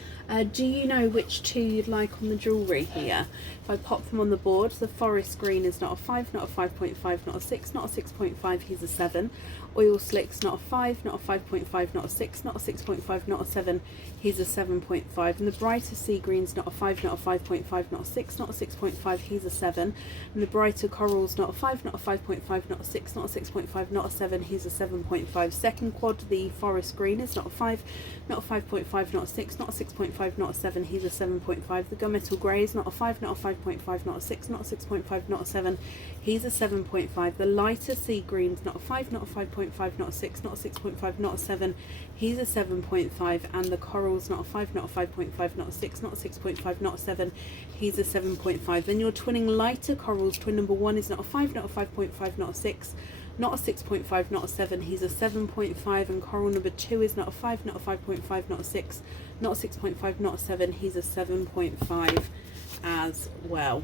Do you know which two you'd like on the jewellery here? If I pop them on the board, the forest green is not a 5, not a 5.5, not a 6, not a 6.5, he's a 7. Oil slicks, not a 5, not a 5.5, not a 6, not a 6.5, not a 7, he's a 7.5. And the brighter sea greens, not a 5, not a 5.5, not a 6, not a 6.5, he's a 7. And the brighter corals, not a 5, not a 5.5, not a 6, not a 6.5, not a 7, he's a 7.5. Second quad, the forest green is not a 5, not a 5.5, not a 6, not a 6.5, not a 7, he's a 7.5. The gunmetal grey is not a 5, not a 5.5, not a 6, not a 6.5, not a 7, he's a 7.5. The lighter sea greens, not a 5, not a 5.5, not a 6, not a 6.5, not a 7, he's a 7.5. And the corals, not a 5, not a 5.5, not a 6, not a 6.5, not a 7, he's a 7.5. Then you're twinning lighter corals. Twin number 1 is not a 5, not a 5.5, not a 6, not a 6.5, not a 7, he's a 7.5. And coral number 2 is not a 5, not a 5.5, not a 6, not a 6.5, not a 7, he's a 7.5 as well.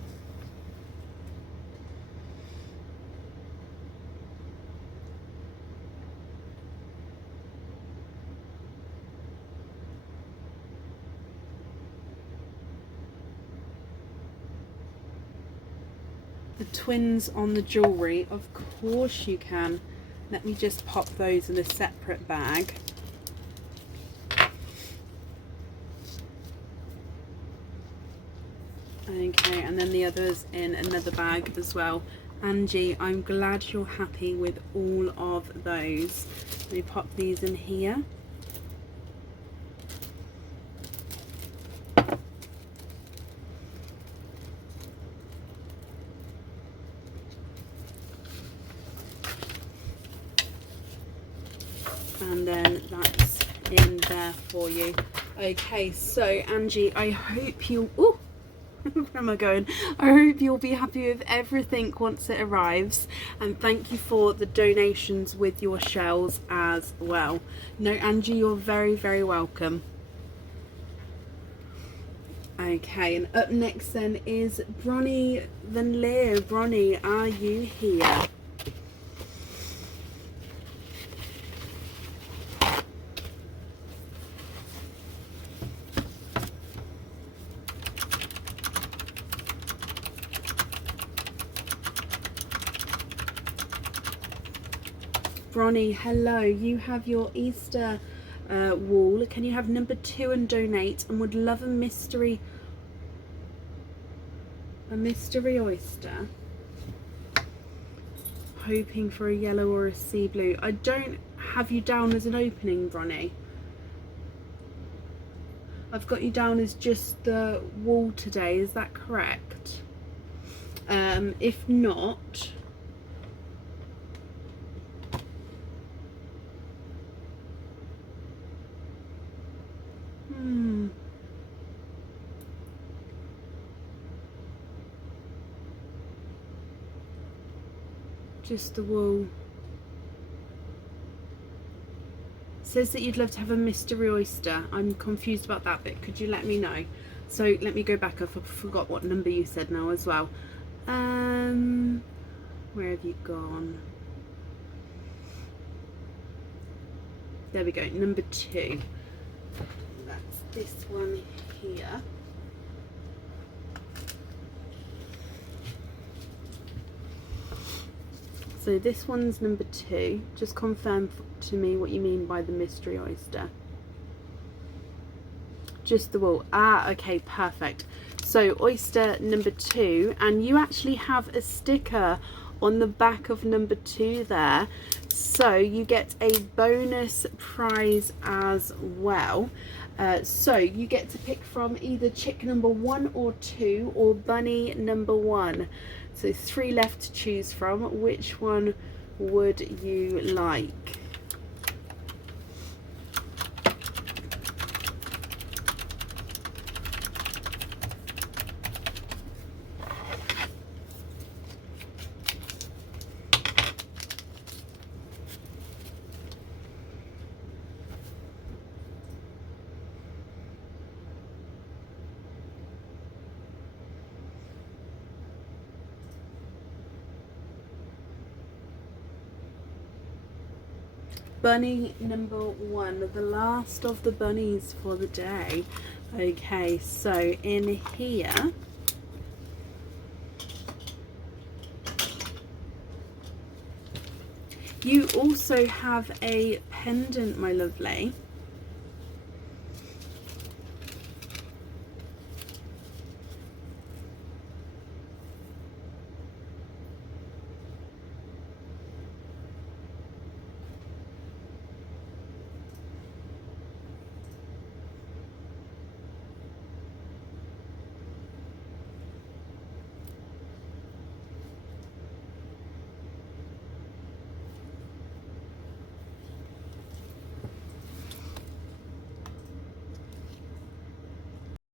The twins on the jewellery, of course you can. Let me just pop those in a separate bag. Okay, and then the others in another bag as well. Angie, I'm glad you're happy with all of those. Let me pop these in here. And then that's in there for you. Okay, so Angie, I hope you... Ooh! Where am I going? I hope you'll be happy with everything once it arrives, and thank you for the donations with your shells as well. No, Angie, you're very, very welcome. Okay, and up next then is Bronnie Van Leer. Bronnie, are you here? Bronnie, hello. You have your Easter wall. Can you have number 2 and donate? And would love a mystery oyster. Hoping for a yellow or a sea blue. I don't have you down as an opening, Bronnie. I've got you down as just the wall today. Is that correct? If not, just the wool. says that you'd love to have a mystery oyster. I'm confused about that bit. Could you let me know? So let me go back. I forgot what number you said now as well. Where have you gone? There we go, number 2. That's this one here. So this one's number 2. Just confirm to me what you mean by the mystery oyster. Just the wool. Ah, okay, perfect. So oyster number 2, and you actually have a sticker on the back of number 2 there. So you get a bonus prize as well. So you get to pick from either chick number 1 or 2 or bunny number 1. So 3 left to choose from. Which one would you like? Bunny number 1, the last of the bunnies for the day. Okay, so in here you also have a pendant, my lovely.